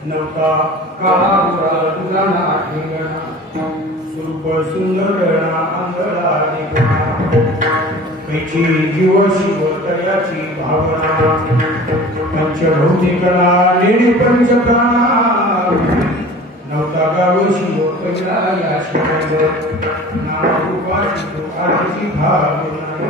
नव्हता काळा तुझा स्वरूप सुंदर अंगला पैची जीव शिव तयाची भावना पंचभौतिकला लेणी पंचप्राणा नव्हता गाव शिव वैकुंठा या शिव नामरूपाची तो आरती भावना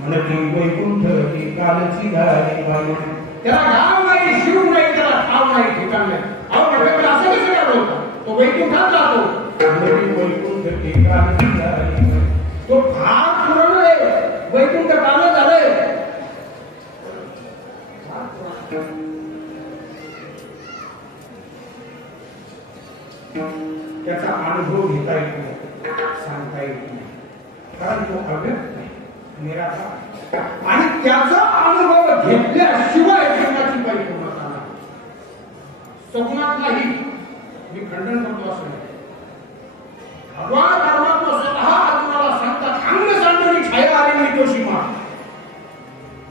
मनती वैकुंठ ती कालची झाली बाई त्याला गाव नाही शिव नाही त्याला ठाव नाही ठिकाण नाही अहो नव्हे असं कसं काय बोलता तो वैकुंठात जातो मनती वैकुंठ ती कालची झाली तो फार पुराण आहे वैकुंठ काल झालंय त्याचा अनुभव घेता येत नाही सांगता येत नाही कारण तो अव्यक्त नाही निराकार आणि त्याचा अनुभव घेतल्याशिवाय जीवनाची परिपूर्णता नाही सगुणात नाही मी खंडन करतो असं नाही भगवान परमात्मा स्वतः अर्जुनाला सांगतात अंग सांडणी छाया आलेली तो सीमा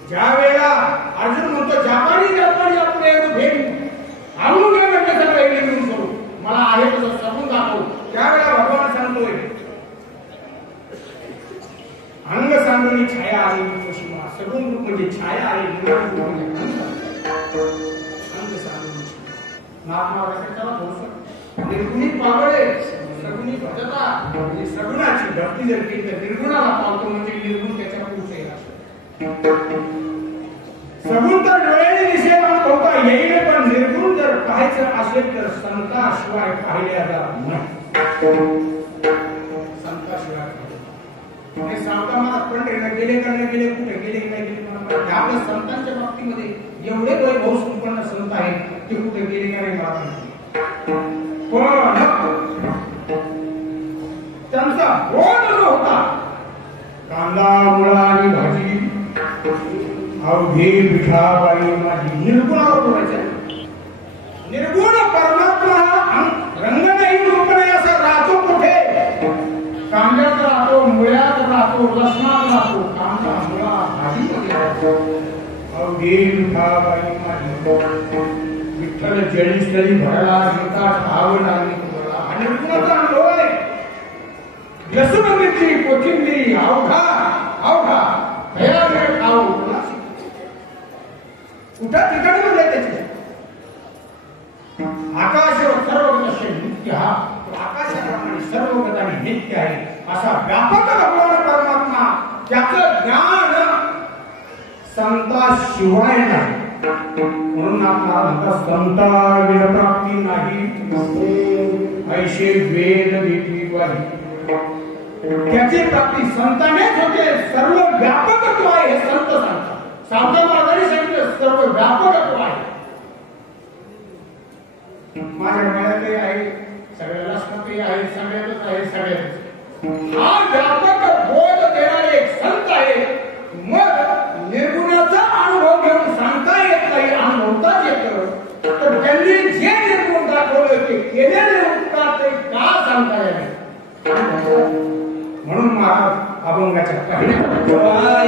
ज्या वेळेला अर्जुन म्हणतो जापानी आपण भेट आणून घे म्हणजे सगळं घेऊन करू मला आहे तसं सांगून दाखव त्यावेळेला भगवान सांगतोय अंग सांडणी छाया आलेली तो सीमा सगुण रूप म्हणजे छाया आलेली अंग सांडणी नाथमार्गाचा थोडस निर्गुणी पावळे सगुणी भजता म्हणजे सगुणाची भक्ती जर केली तर निर्गुणाला पावतो म्हणजे निर्गुण त्याच्या पुढचे सगुण तर डोळ्याने दिसेल होता येईल पण निर्गुण जर पाहायचं असेल तर संताशिवाय पाहिल्या जात नाही संताशिवाय आणि सांगता मला पण गेले का नाही गेले कुठे गेले की नाही गेले आपल्या संतांच्या बाबतीमध्ये एवढे वैभव संपन्न संत आहेत ते कुठे गेले का नाही मला पण त्यांचा बोध जो होता कांदा मुळा आणि भाजी अवघे पिठाबाई माझी निर्गुणावर बोलायचं निर्गुण परमात्मा रंग नाही रूप नाही असं राहतो कुठे कांद्यात राहतो मुळ्यात राहतो लसणात राहतो कांदा मुळा भाजीमध्ये राहतो अवघे पिठाबाई माझी विठ्ठल जळी तरी भरला गीता ठाव लागली तुम्हाला हा निर्गुणाचा अनुभव आहे लसुणीची कोथिंबीर अवघा अवघा भया वेळ खाऊ कुठं ठिकाणी बोलले त्याचे आकाश सर्वगत नित्य हा आकाशाप्रमाणे सर्वगताने नित्य आहे असा व्यापक भगवान परमात्मा त्याचं ज्ञान संताशिवाय नाही म्हणून आपल्याला म्हणतात संता विन प्राप्ती नाही ऐशे वेद विद्वाही त्याची प्राप्ती संतानेच होते सर्व व्यापकत्व आहे हे संत सांगतात सावता महाराजांनी सांगितलं सर्व व्यापकत्व आहे माझ्या मनातही आहे सगळ्यालाच आहे सगळ्यातच आहे सगळ्यातच हा व्यापक बोध देणारे एक संत आहे मग निर्गुणाचा अनुभव घेऊन सांगता येत नाही अनुभवताच येत तर त्यांनी जे निर्गुण दाखवलं ते केलेले उपकार ते का सांगता येईल म्हणून महाराज अभंगाच्या पहिल्या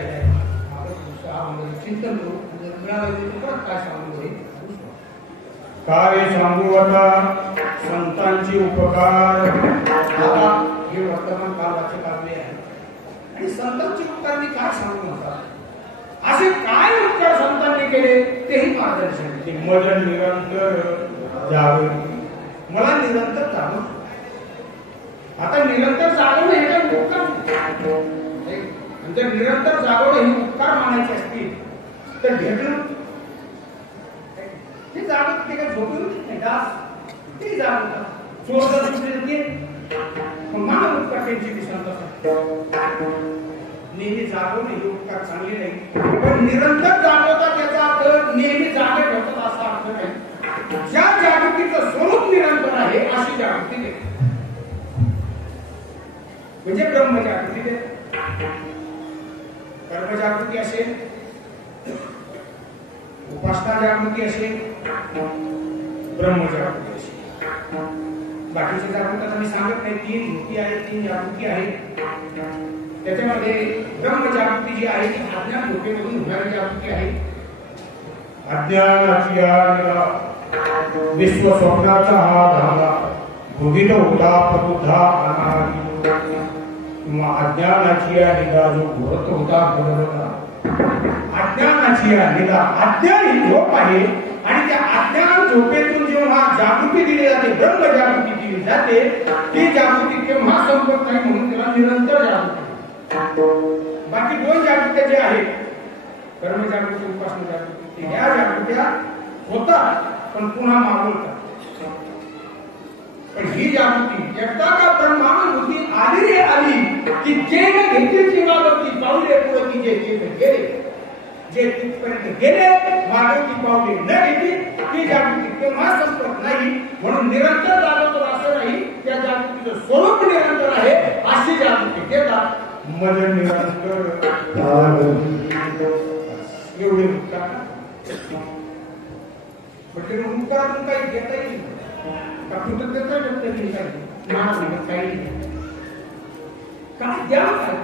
केलाय चिंतन करू मिळालं परत काय सांगू काय सांगू आता संतांची उपकार. आता हे वर्तमान काळाचे काढले आहे आणि संतांची उपकार मी काय सांगू म्हणतात असे काय उपकार संतांनी केले तेही मार्गदर्शन ते मदन निरंतर जावे. मला निरंतर जाणं आता निरंतर जागवणं हे काही उपकार म्हणजे निरंतर जागवणं हे उपकार मानायचे असतील तर भेटणं ते जागत ते काय झोपून नाही दास ते जागवतात चोर सुटले मानव उपकार त्यांची दिसत नेहमी जागवणे हे उपकार चांगले नाही पण निरंतर जागवतात त्याचा अर्थ नेहमी जागे ठेवतात असा अर्थ नाही. ज्या जागृतीचं स्वरूप निरंतर आहे अशी जागृती देते म्हणजे ब्रह्मजागृती देते. कर्मजागृती असेल उपासना जागृती असेल ब्रह्मजागृती असेल. बाकीच्या जागृतीचा मी सांगत नाही. 3 वृत्ती आहेत 3 जागृती आहेत. त्याच्यामध्ये ब्रह्मजागृती जी आहे ती अज्ञान झोपेमधून होणारी जागृती आहे. अज्ञानाची विश्व स्वप्नाचा हा झाला भूमित होता प्रबुद्धा अनादी किंवा अज्ञानाची निगा जो घोरत होता बरोबर. अज्ञानाची निगा अज्ञान ही झोप आहे आणि त्या अज्ञान झोपेतून जेव्हा जागृती दिली जाते ब्रह्मजागृती दिली जाते ती जागृती केव्हा संपत नाही म्हणून त्याला निरंतर जागृती. बाकी 2 जागृत्या जे आहेत कर्मजागृती उपासना जागृती ह्या जागृत्या होतात पण पुन्हा मागवतात. पण ही जागृती एकदा का ब्रह्मानुभूती आली रे आली की जे घेतील ती मागवती पावले पुढे जे गेले जे तिथपर्यंत गेले मागवती पावले न घेतली ती जागृती केव्हा संपत नाही म्हणून निरंतर जागवतो असं नाही. त्या जागृतीचं स्वरूप निरंतर आहे अशी जागृती देतात. मदन निरंतर एवढे उपकार म्हणजे उपकारातून काही घेता येईल का कृतज्ञता व्यक्त केली काही मानसिक काही काय द्यावं काय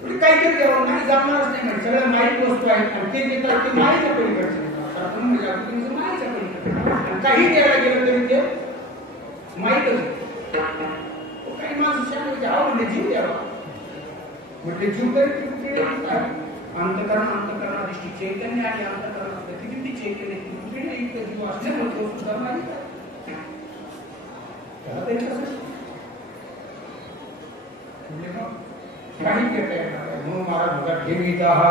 म्हणजे काहीतरी द्यावं नाही जमणारच नाही म्हणजे सगळ्या माहीत वस्तू आहेत आणि ते देतात ते माहीच्या पलीकडचे माहीच्या पलीकडे काही द्यायला गेलं तरी ते माहीतच काही माणसं द्यावं म्हणजे जीव द्यावा म्हणजे जीव तरी अंतकरणाधिष्ठी चैतन्य आणि अंतकरण प्रतिबिंबी चैतन्य कुठे इतकं जीव असल्यामुळे तो सुद्धा नाही त्याला तरी कसं म्हणजे मग काही घेता येणार नाही. म्हणून महाराज म्हणतात ठेवीचा हा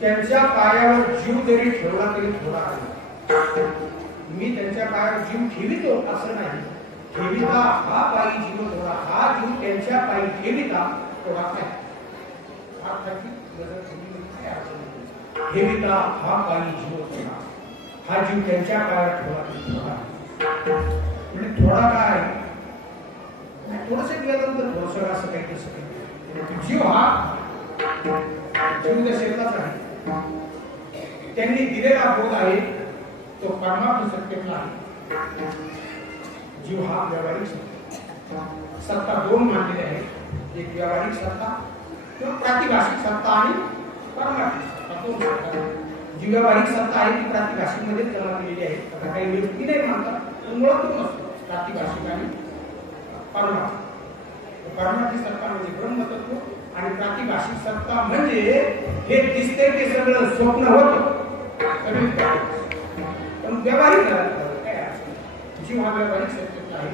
त्यांच्या पायावर जीव जरी ठेवला तरी थोडा आहे. मी त्यांच्या पायावर जीव ठेवितो असं नाही. ठेविता हा पायी जीव थोडा, हा जीव त्यांच्या पायी ठेविता थोडा काय ठेविता हा पायी जीव थोडा, हा जीव त्यांच्या पायावर ठेवला तरी थोडा. म्हणजे थोडा काय थोडस गेलं तर थोडस असं काही तसं काही जीव हा जीवदशेतलाच आहे. त्यांनी दिलेला बोध आहे तो परमार्थ सत्तेतला आहे. जीव हा व्यावहारिक सत्ता दोन मानलेले आहेत. एक व्यावहारिक सत्ता किंवा प्रातिभाषिक सत्ता आणि परमार्थिक सत्ता दोन सत्ता. जी व्यावहारिक सत्ता आहे ती प्रातिभाषिक मध्ये जमा केलेली आहे. आता काही व्यक्ती नाही मानतात पण मुळात दोन असतो प्रातिभाषिक आणि परमार्थिक. परमार्थिक सत्ता म्हणजे ब्रह्मतत्व आणि प्रातिभाषिक सत्ता म्हणजे हे दिसते ते सगळं स्वप्न होतं पण व्यावहारिक जीव हा व्यावहारिक सत्तेत आहे.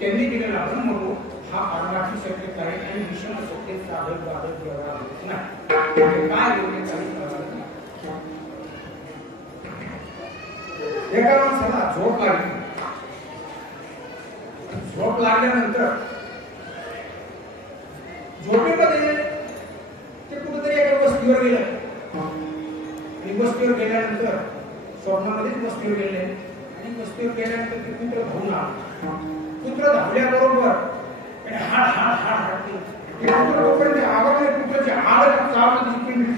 त्यांनी दिलेला ब्रह्मबोध हा पारमार्थिक सत्तेत आहे आणि विषम सत्तेत साधक वादक व्यवहार होत नाही. काय बोलले एका माणसाला झोप लागली. झोप लागल्यानंतर झोपेमध्ये ते कुठेतरी एका वस्तीवर गेलं आणि वस्तीवर गेल्यानंतर स्वप्नामध्येच वस्तीवर गेले आणि वस्तीवर गेल्यानंतर ते कुत्र धावून आलं. कुत्र धावल्याबरोबर हाड हाड हाड हाडते. ते कुत्र तोपर्यंत आवडले कुत्र्याचे हाड चावलं पिंडी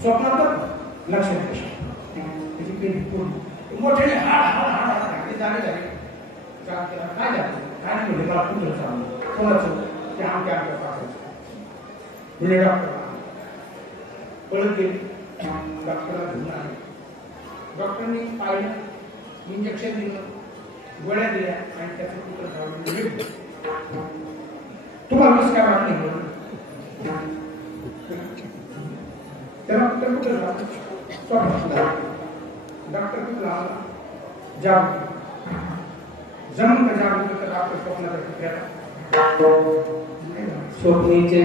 स्वप्नात लक्षात त्याची पिंडी पूर्ण मोठ्याने हाड हाड हाड हाड झाले झाले काय झालं काय नाही म्हणजे मला कुत्र चावलं कोणाचं ते आमच्या आमच्या पाठायचं पुणे डॉक्टर पळत गेले. डॉक्टरला घेऊन आले. डॉक्टरनी पाहिलं इंजेक्शन दिलं गोळ्या दिल्या आणि त्याचं कुत्र चावलं. तुम्हाला कसं काय वाटलं त्याला कुत्र डॉक्टर कुठला आला जागृत जमून का जागृत तर डॉक्टर स्वप्नाचा कुत्र्याला स्वप्नीचे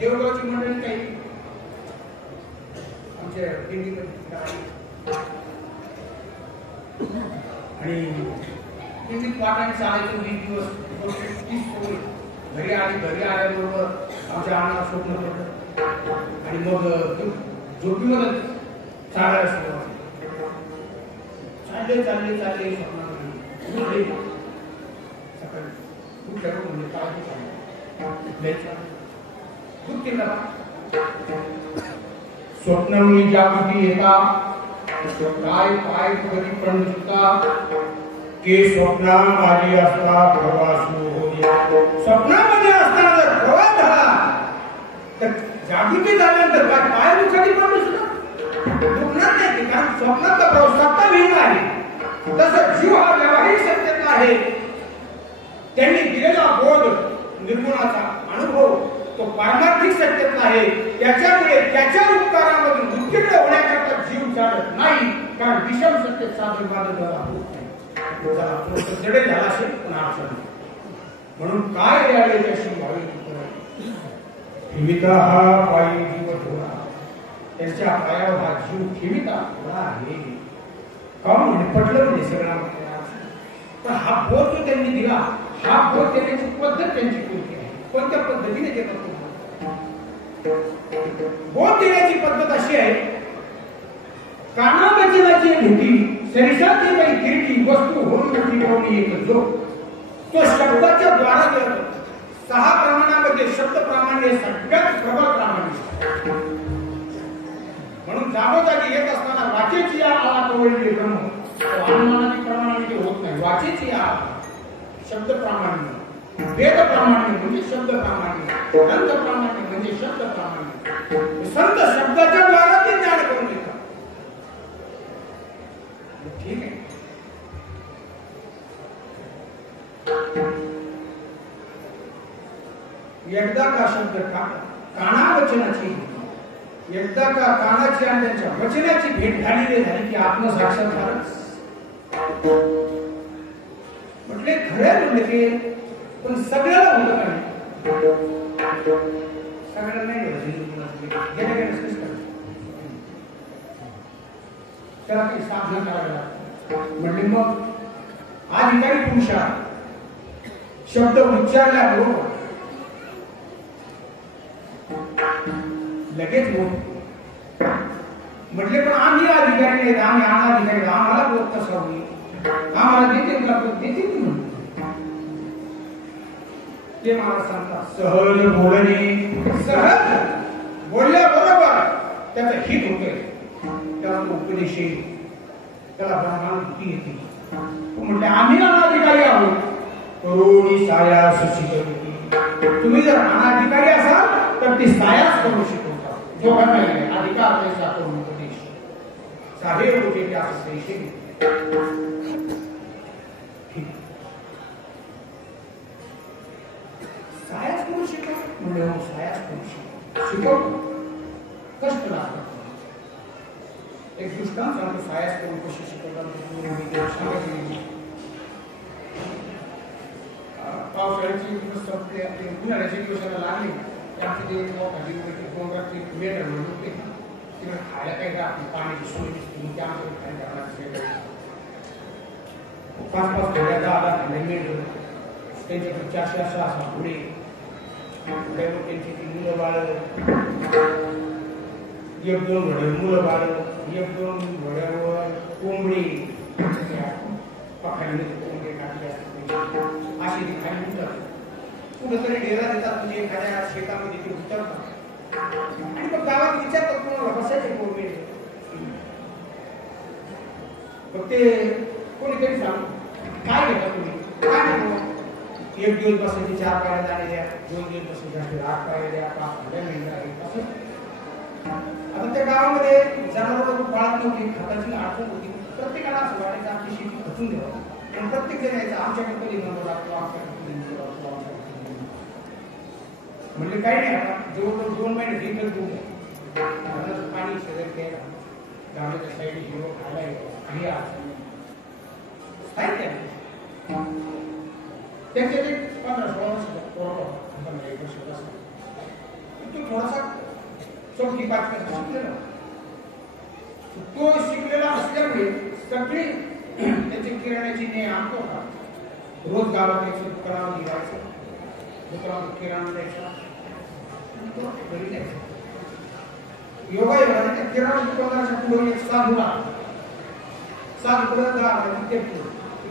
देवगावची मंडळी काही आमच्या दिंडीमध्ये आणि दिंडीत वाटाने चालायचं 20 दिवस 30 पोळी घरी आल्याबरोबर आमच्या अण्णा स्वप्न पडलं आणि मग झोपीमध्ये चालायला सुरुवात चालले स्वप्नामध्ये सकाळी कुठल्या म्हणजे काय स्वप्नमुळी जागृती येता काय काय कधी पण चुका के स्वप्ना माझी असता प्रवास स्वप्नामध्ये असताना जर प्रवास झाला तर जागृती झाल्यानंतर काय पाय दुखती पण दुखणार नाही कारण स्वप्नाचा प्रवास सत्ता भिन्न आहे. तसं जीव हा व्यावहारिक सत्तेतला आहे. त्यांनी दिलेला बोध निर्गुणाचा अनुभव तो पारमार्थिक सत्तेतला आहे. त्याच्यामुळे त्याच्या उपकारामधून मुक्तीकडे होण्याकरता जीव चालत नाही कारण विषम सत्तेत साधन बाधन जडे झाला असेल पण अडचण म्हणून काय द्यावे त्याशी व्हावी ठेविता हा पायी जीव ठेवला. त्यांच्या पायावर हा जीव ठेविता आहे का म्हणजे पटलं म्हणजे सगळा पण हा बोध जो त्यांनी दिला हा बोध देण्याची पद्धत त्यांची कोणती आहे कोणत्या पद्धतीने देतात बोध देण्याची पद्धत अशी आहे कानाबचनाची भीती शरीराची काही कीर्ती वस्तू होऊन ठेवणी एक जो तो शब्दाच्या द्वारा 6 प्रमाणामध्ये शब्द प्रामाण्य सगळ्यात प्रबळ प्रामाण्य म्हणून जागोजागी येत असताना वाचेची या आला कवळली ब्रह्म अनुमानाने प्रमाणाने ते होत नाही. वाचेची शब्द प्रामाण्य, वेद प्रामाण्य म्हणजे शब्द प्रामाण्य, ग्रंथ प्रामाण्य म्हणजे शब्द प्रामाण्य. संत शब्दाच्या द्वारा ते ज्ञान करून घेतात. ठीक आहे. एकदा का शब्द काना वचनाची, एकदा का कानाची आणि त्यांच्या वचनाची भेट झाली की आत्मसाक्षात्कारच. म्हटले खरे म्हणले की पण सगळ्याला होतं का नाही? सगळ्याला नाही गेल्या त्याला काही साधना करायला लागतं. म्हणले मग अधिकारी पुरुषा शब्द उच्चारल्याबरोबर लगेच बोल. म्हटले पण आम्ही अधिकारी नाहीत, आम्ही अनाधिकारी, आम्हाला बोल कसा होईल? आम्हाला देते म्हणून ते मला सांगतात. सहज बोलणे, सहज बोलल्याबरोबर त्याचं हित होतंय, त्याला उपदेश येईल, त्याला ब्रह्मानुभूती येते. म्हटले आम्ही अनाधिकारी आहोत. करोडी सायास शिकवते. तुम्ही जर अनाधिकारी असाल तर ती सायास करू शिकवता. दोघांना अधिकार पैसा करून उपदेश साधे होते त्या पैसे. सायास करू शिकव म्हणजे सायास करू शिकवतो. कष्ट लागतात. एक दृष्टांत सांगतो सायास करून कशी शिकवतात. पावसाळ्याची दिवस संपले, उन्हाळ्याच्या दिवसाला लागले त्यामध्ये डोंगराची मेढ होते. तिकडे खायला काही राहते, पाण्याची सोय दिसते, त्यामध्ये काय करायला 5-5 घड्या 10-10 घड्या मेढ होते. त्यांच्याकडे 400-600 पुढे त्यांची ती मुलं बाळ, 1-2 घडे मुलं बाळ, 1-2 घड्यावर कोंबडी पाखामध्ये कोंबडी टाकली असते. अशी ती खाली उतरतात. कुठंतरी डेरा देतात, म्हणजे एखाद्या शेतामध्ये ते उतरतात आणि मग गावात विचारतात कोणाला बसायचे कोंबडी. मग ते कोणीतरी सांग काय घेता तुम्ही, काय नको. 1 दिवस बसायचे 4 पायऱ्या जाणे द्या, 2 दिवस बसायचे 8 पायऱ्या द्या, 5 घड्या मिळणार आहे असं. आता त्या गावामध्ये जनावरं पाळत नव्हती, खताची अडचण होती. प्रत्येकाला असं वाटायचं आमची शेती खचून द्यावं. पण प्रत्येक जण यायचं आमच्याकडे कधी नंबर लागतो, आमच्याकडे नंबर लागतो. म्हणजे काही नाही. आता जवळजवळ 2 महिने घेतलं दूध पाणी सगळं घ्यायला गावाच्या साईड हिरो खायला काही अडचण त्याच्यात एक 15-16 वर्ष तो थोडासा 4th-5th शिकलेला. तो शिकलेला असल्यामुळे सगळे त्याची किराण्याची ने आणतो होता. रोज गावात यायचं, दुकानावर निघायचं, दुकानावर किराणा द्यायचा, घरी द्यायचा. योगायोगाने त्या किराणा दुकानदाराच्या पुढे एक साधू राहतो. साधू पुढे राहतो ते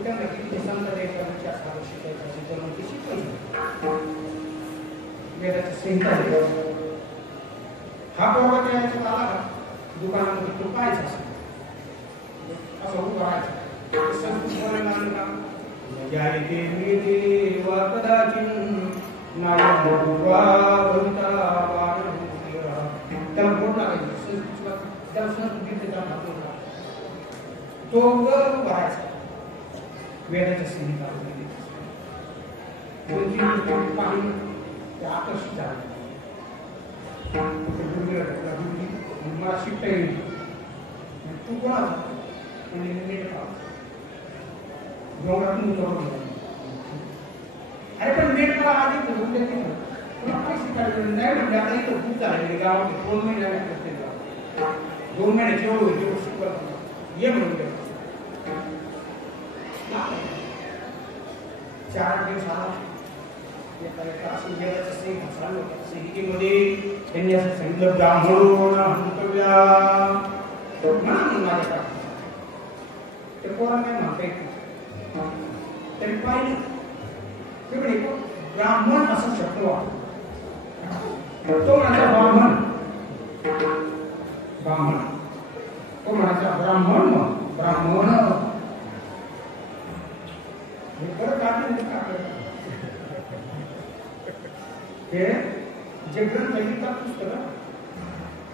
त्यांना किती संत द्यायचा, विचार साधू शिकायचा, शिकवणं शिकवायचं. वेदाच्या संहिता हा पोरगा त्या याच्यात आला का दुकानामध्ये तो पाहायचा असं उभं राहायचं. तो भरायचा वेदाच्या संहिता पाणी आकर्षित झालं. मला शिकता येईल. तू कोणाचा म्हणजे नीट डोंगरातून उतरवून अरे पण नीट मला आधी धरून देते ना तुला पैसे काढले नाही म्हणजे आता इथं खूप झाले गावात 2 महिने प्रत्येक गावात 2 महिने जेवढं जेवढं शिकवत ये म्हणून 4 दिवस आला. असं वेदाचं संहिता चालू होतं. संहितेमध्ये त्यांनी असं सांगितलं ब्राह्मणो माझ्या ते पोरांना काय म्हणता येत तरी पाहिजे तिकडे ब्राह्मण असा शब्द वापरतो. तो म्हणायचा ब्राह्मण ब्राह्मण, तो म्हणायचा ब्राह्मण ब्राह्मण हे बरं काढलं का हे जे ग्रंथ लिहितात पुस्तकं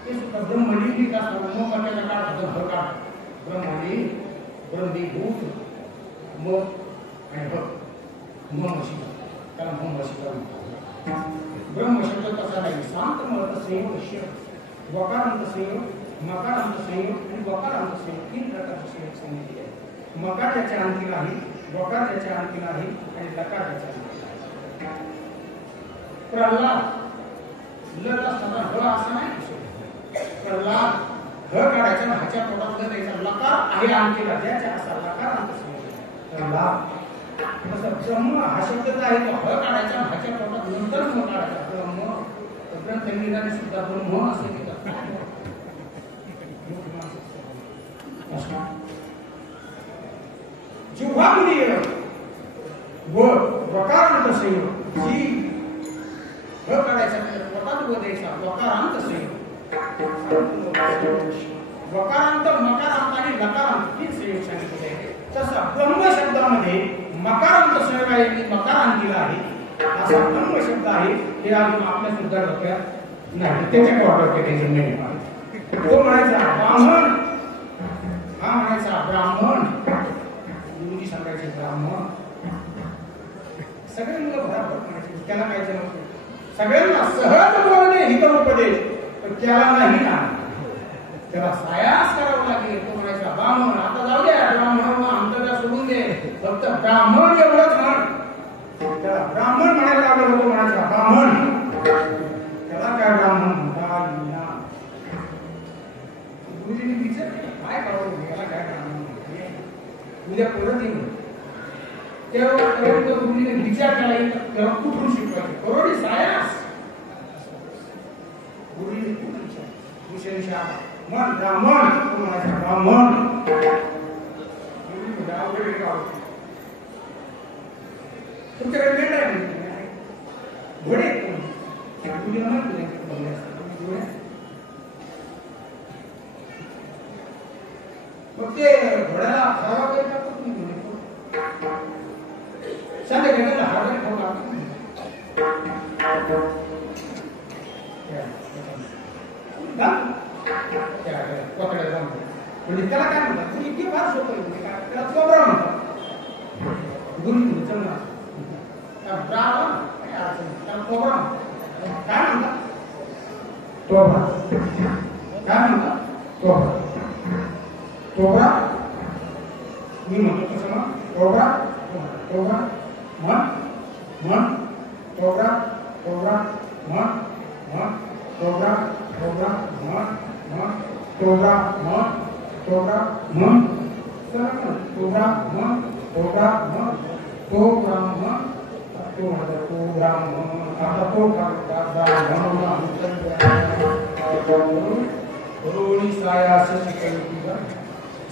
ते सुद्धा ब्रह्मणी लिहित असताना मोकाट्याचा काळ होता भर काळ ब्रह्मणी ब्रह्मीभूत मग आणि ममशी त्याला ममशीला ब्रह्मशब्द कसा नाही शांत मत संयोग शब्द वकारांत संयोग मकारांत संयोग आणि वकारांत संयोग तीन प्रकारचे संयोग सांगितले आहे मकार त्याच्या अंती नाही वकार त्याच्या अंती नाही आणि लकार त्याच्या अंती नाही प्रल्हाद लट असताना ह असं नाही प्रल्हाद ह काढायचा ह्याच्या पोटात ल द्यायचा लकार आहे अंतीला त्याच्या असा लकारांत संयोग प्रल्हाद तसं ब्रह्म हा शब्द आहे तो ह काढायचा ह्याच्या पोटात नंतर म काढायचा ब्रह्म ग्रंथ निघाले सुद्धा ब्रह्म असे लिहितात जिव्हामध्ये व वकारांत संयोग जी ह काढायचा पोटात व द्यायचा वकारांत संयोग वकारांत मकारांत आणि लकारांत तीन संयोग सांगितले आहे तसा ब्रह्म शब्दामध्ये मकारांत संयोग आहे आणि मकारांतीला आहे असा ब्रह्म शब्द आहे हे अजून आपल्या सुद्धा डोक्यात नाही त्याच्या डोक्यात त्याचे नाही तो म्हणायचा ब्राह्मण हा म्हणायचा ब्राह्मण गुरुजी सांगायचे ब्राह्मण सगळे मुलं बरोबर म्हणायचे त्याला काय जमत सगळ्यांना सहज बोलणे हितोपदेश पण त्याला नाही ना त्याला सायास करावा लागेल तो म्हणायचा ब्राह्मण आता जाऊ द्या ब्राह्मण आमच्या सोडून दे फक्त ब्राह्मण एवढंच म्हण त्याला ब्राह्मण म्हणायला लागलं होतं म्हणायचा ब्राह्मण त्याला काय ब्राह्मण म्हणता गुरुजींनी विचार काय करावं याला काय ब्राह्मण उद्या परत येईल तेव्हा गुरुजीने विचार केला तेव्हा कुठून शिकवायचे करोडी सायास गुरुजीने कुठून विषय मन ब्राह्मण म्हणायचा ब्राह्मण तुमच्याकडे मेंढ आहे घोडे तुझ्या मग ते घोड्याला खावा काही टाकतो तुम्ही संध्याकाळी हाडे खाऊ लागतो म्हणजे त्याला काय म्हणतात तुम्ही इतके फार सोपं त्याला चोबरा म्हणतात गुरु ब्राह्मण त्याला चोबरा काय म्हणतात चोबरा काय म्हणतात चोबरा चोबरा मी म्हणतो तसं मग चोबरा चोबरा मन मन चोबरा चोबरा मन मन चोबरा चोबरा मन मन चोबरा मन चोबरा मन चोबरा मन चोबरा मन चोबरा मन चोबरा मन आता तो करोणी सायास शिकवली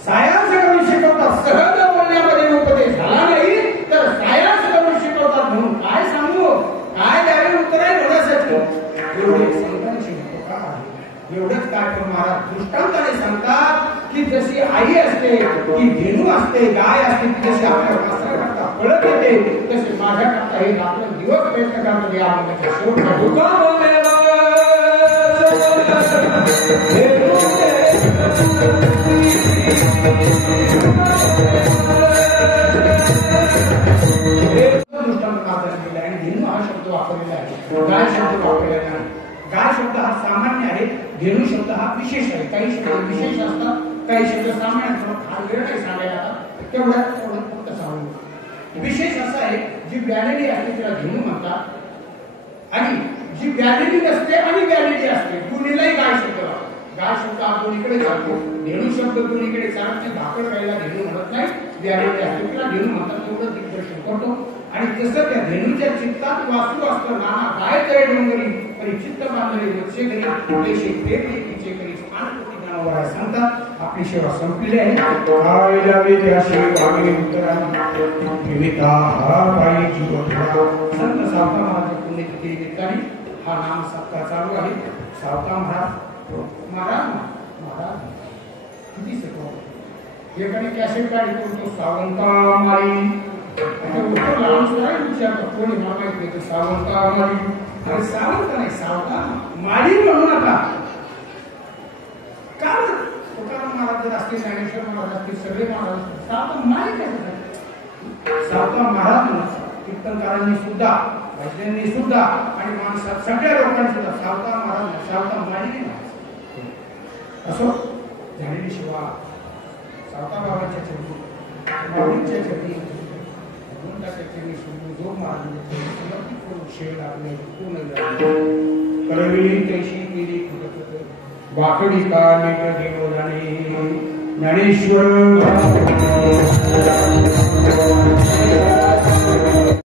सायास करून शिकवतात सहज बोलण्यामध्ये उपदेश झाला नाही तर सायास करून शिकवतात म्हणून काय सांगू काय द्यावे उत्तर आहे एवढ्यासाठी एवढे संतांनी शिकतो का एवढंच काय पण महाराज दृष्टांताने सांगतात की जशी आई असते ती धेनू असते गाय असते ती जशी आपल्या वासराकरता पळत येते तसे माझ्याकरता हे आपलं दिवस प्रयत्न करतात या म्हणण्याच्या शेवटचा दुकान हा शब्द वापरलेला आहे गाय शब्द वापरलेला नाही गाय शब्द हा सामान्य आहे धेनू शब्द हा विशेष आहे काही शब्द विशेष असतात काही शब्द सामान्य असतात हा वेळ नाही सांगायला तेवढं फक्त सांगू विशेष असं आहे जी व्यालेली असते तिला धेनू म्हणतात आणि जी व्यालेली नसते आणि व्यालेली असते दोन्हीलाही गाय शब्द गाय शब्द हा दोन्हीकडे चालतो धेनू शब्द दोन्हीकडे चालते भाकड गायला धेनू म्हणत नाही व्यालेली असते तिला धेनू म्हणतात तेवढं दिग्दर्शन करतो आणि जसं त्या धेनूच्या चित्तात वासू असतं नाना काय करे डोंगरी आणि चित्त बांधले मत्स्य घरी देशे प्रेतीचे करी स्थानपती जनावर आहे सांगतात आपली सेवा संपलेली आहे काय लावे त्या सेवागे उतरानी विविता हा पायी जीव संत सावता महाराज पुण्यतिथी निमित्ताने हा नाम सप्ताह चालू आहे सावता महाराज महाराज किती शिकवतो एकाने कॅसेट काढली तो सावंता माई आता उत्तर लावून काय विचारतो कोणी मला माहित नाही सावंता माळी अरे सावंत नाही सावता माळी म्हणू नका का तुकाराम महाराज असतील ज्ञानेश्वर महाराज असतील सगळे महाराज सावता माळी काय सावता महाराज म्हणतात कीर्तनकारांनी सुद्धा वैद्यांनी सुद्धा आणि माणसात सगळ्या लोकांनी सुद्धा सावता महाराज सावता माळी असो झालेली शिवा सावता बाबांच्या चरणी माऊलींच्या चरणी भगवंताच्या चरणी सोडून जो मार्ग समर्पित करून शेळ लागले पूर्ण कळविली तैशी केली वाकडी का नीट देव जाणे ज्ञानेश्वर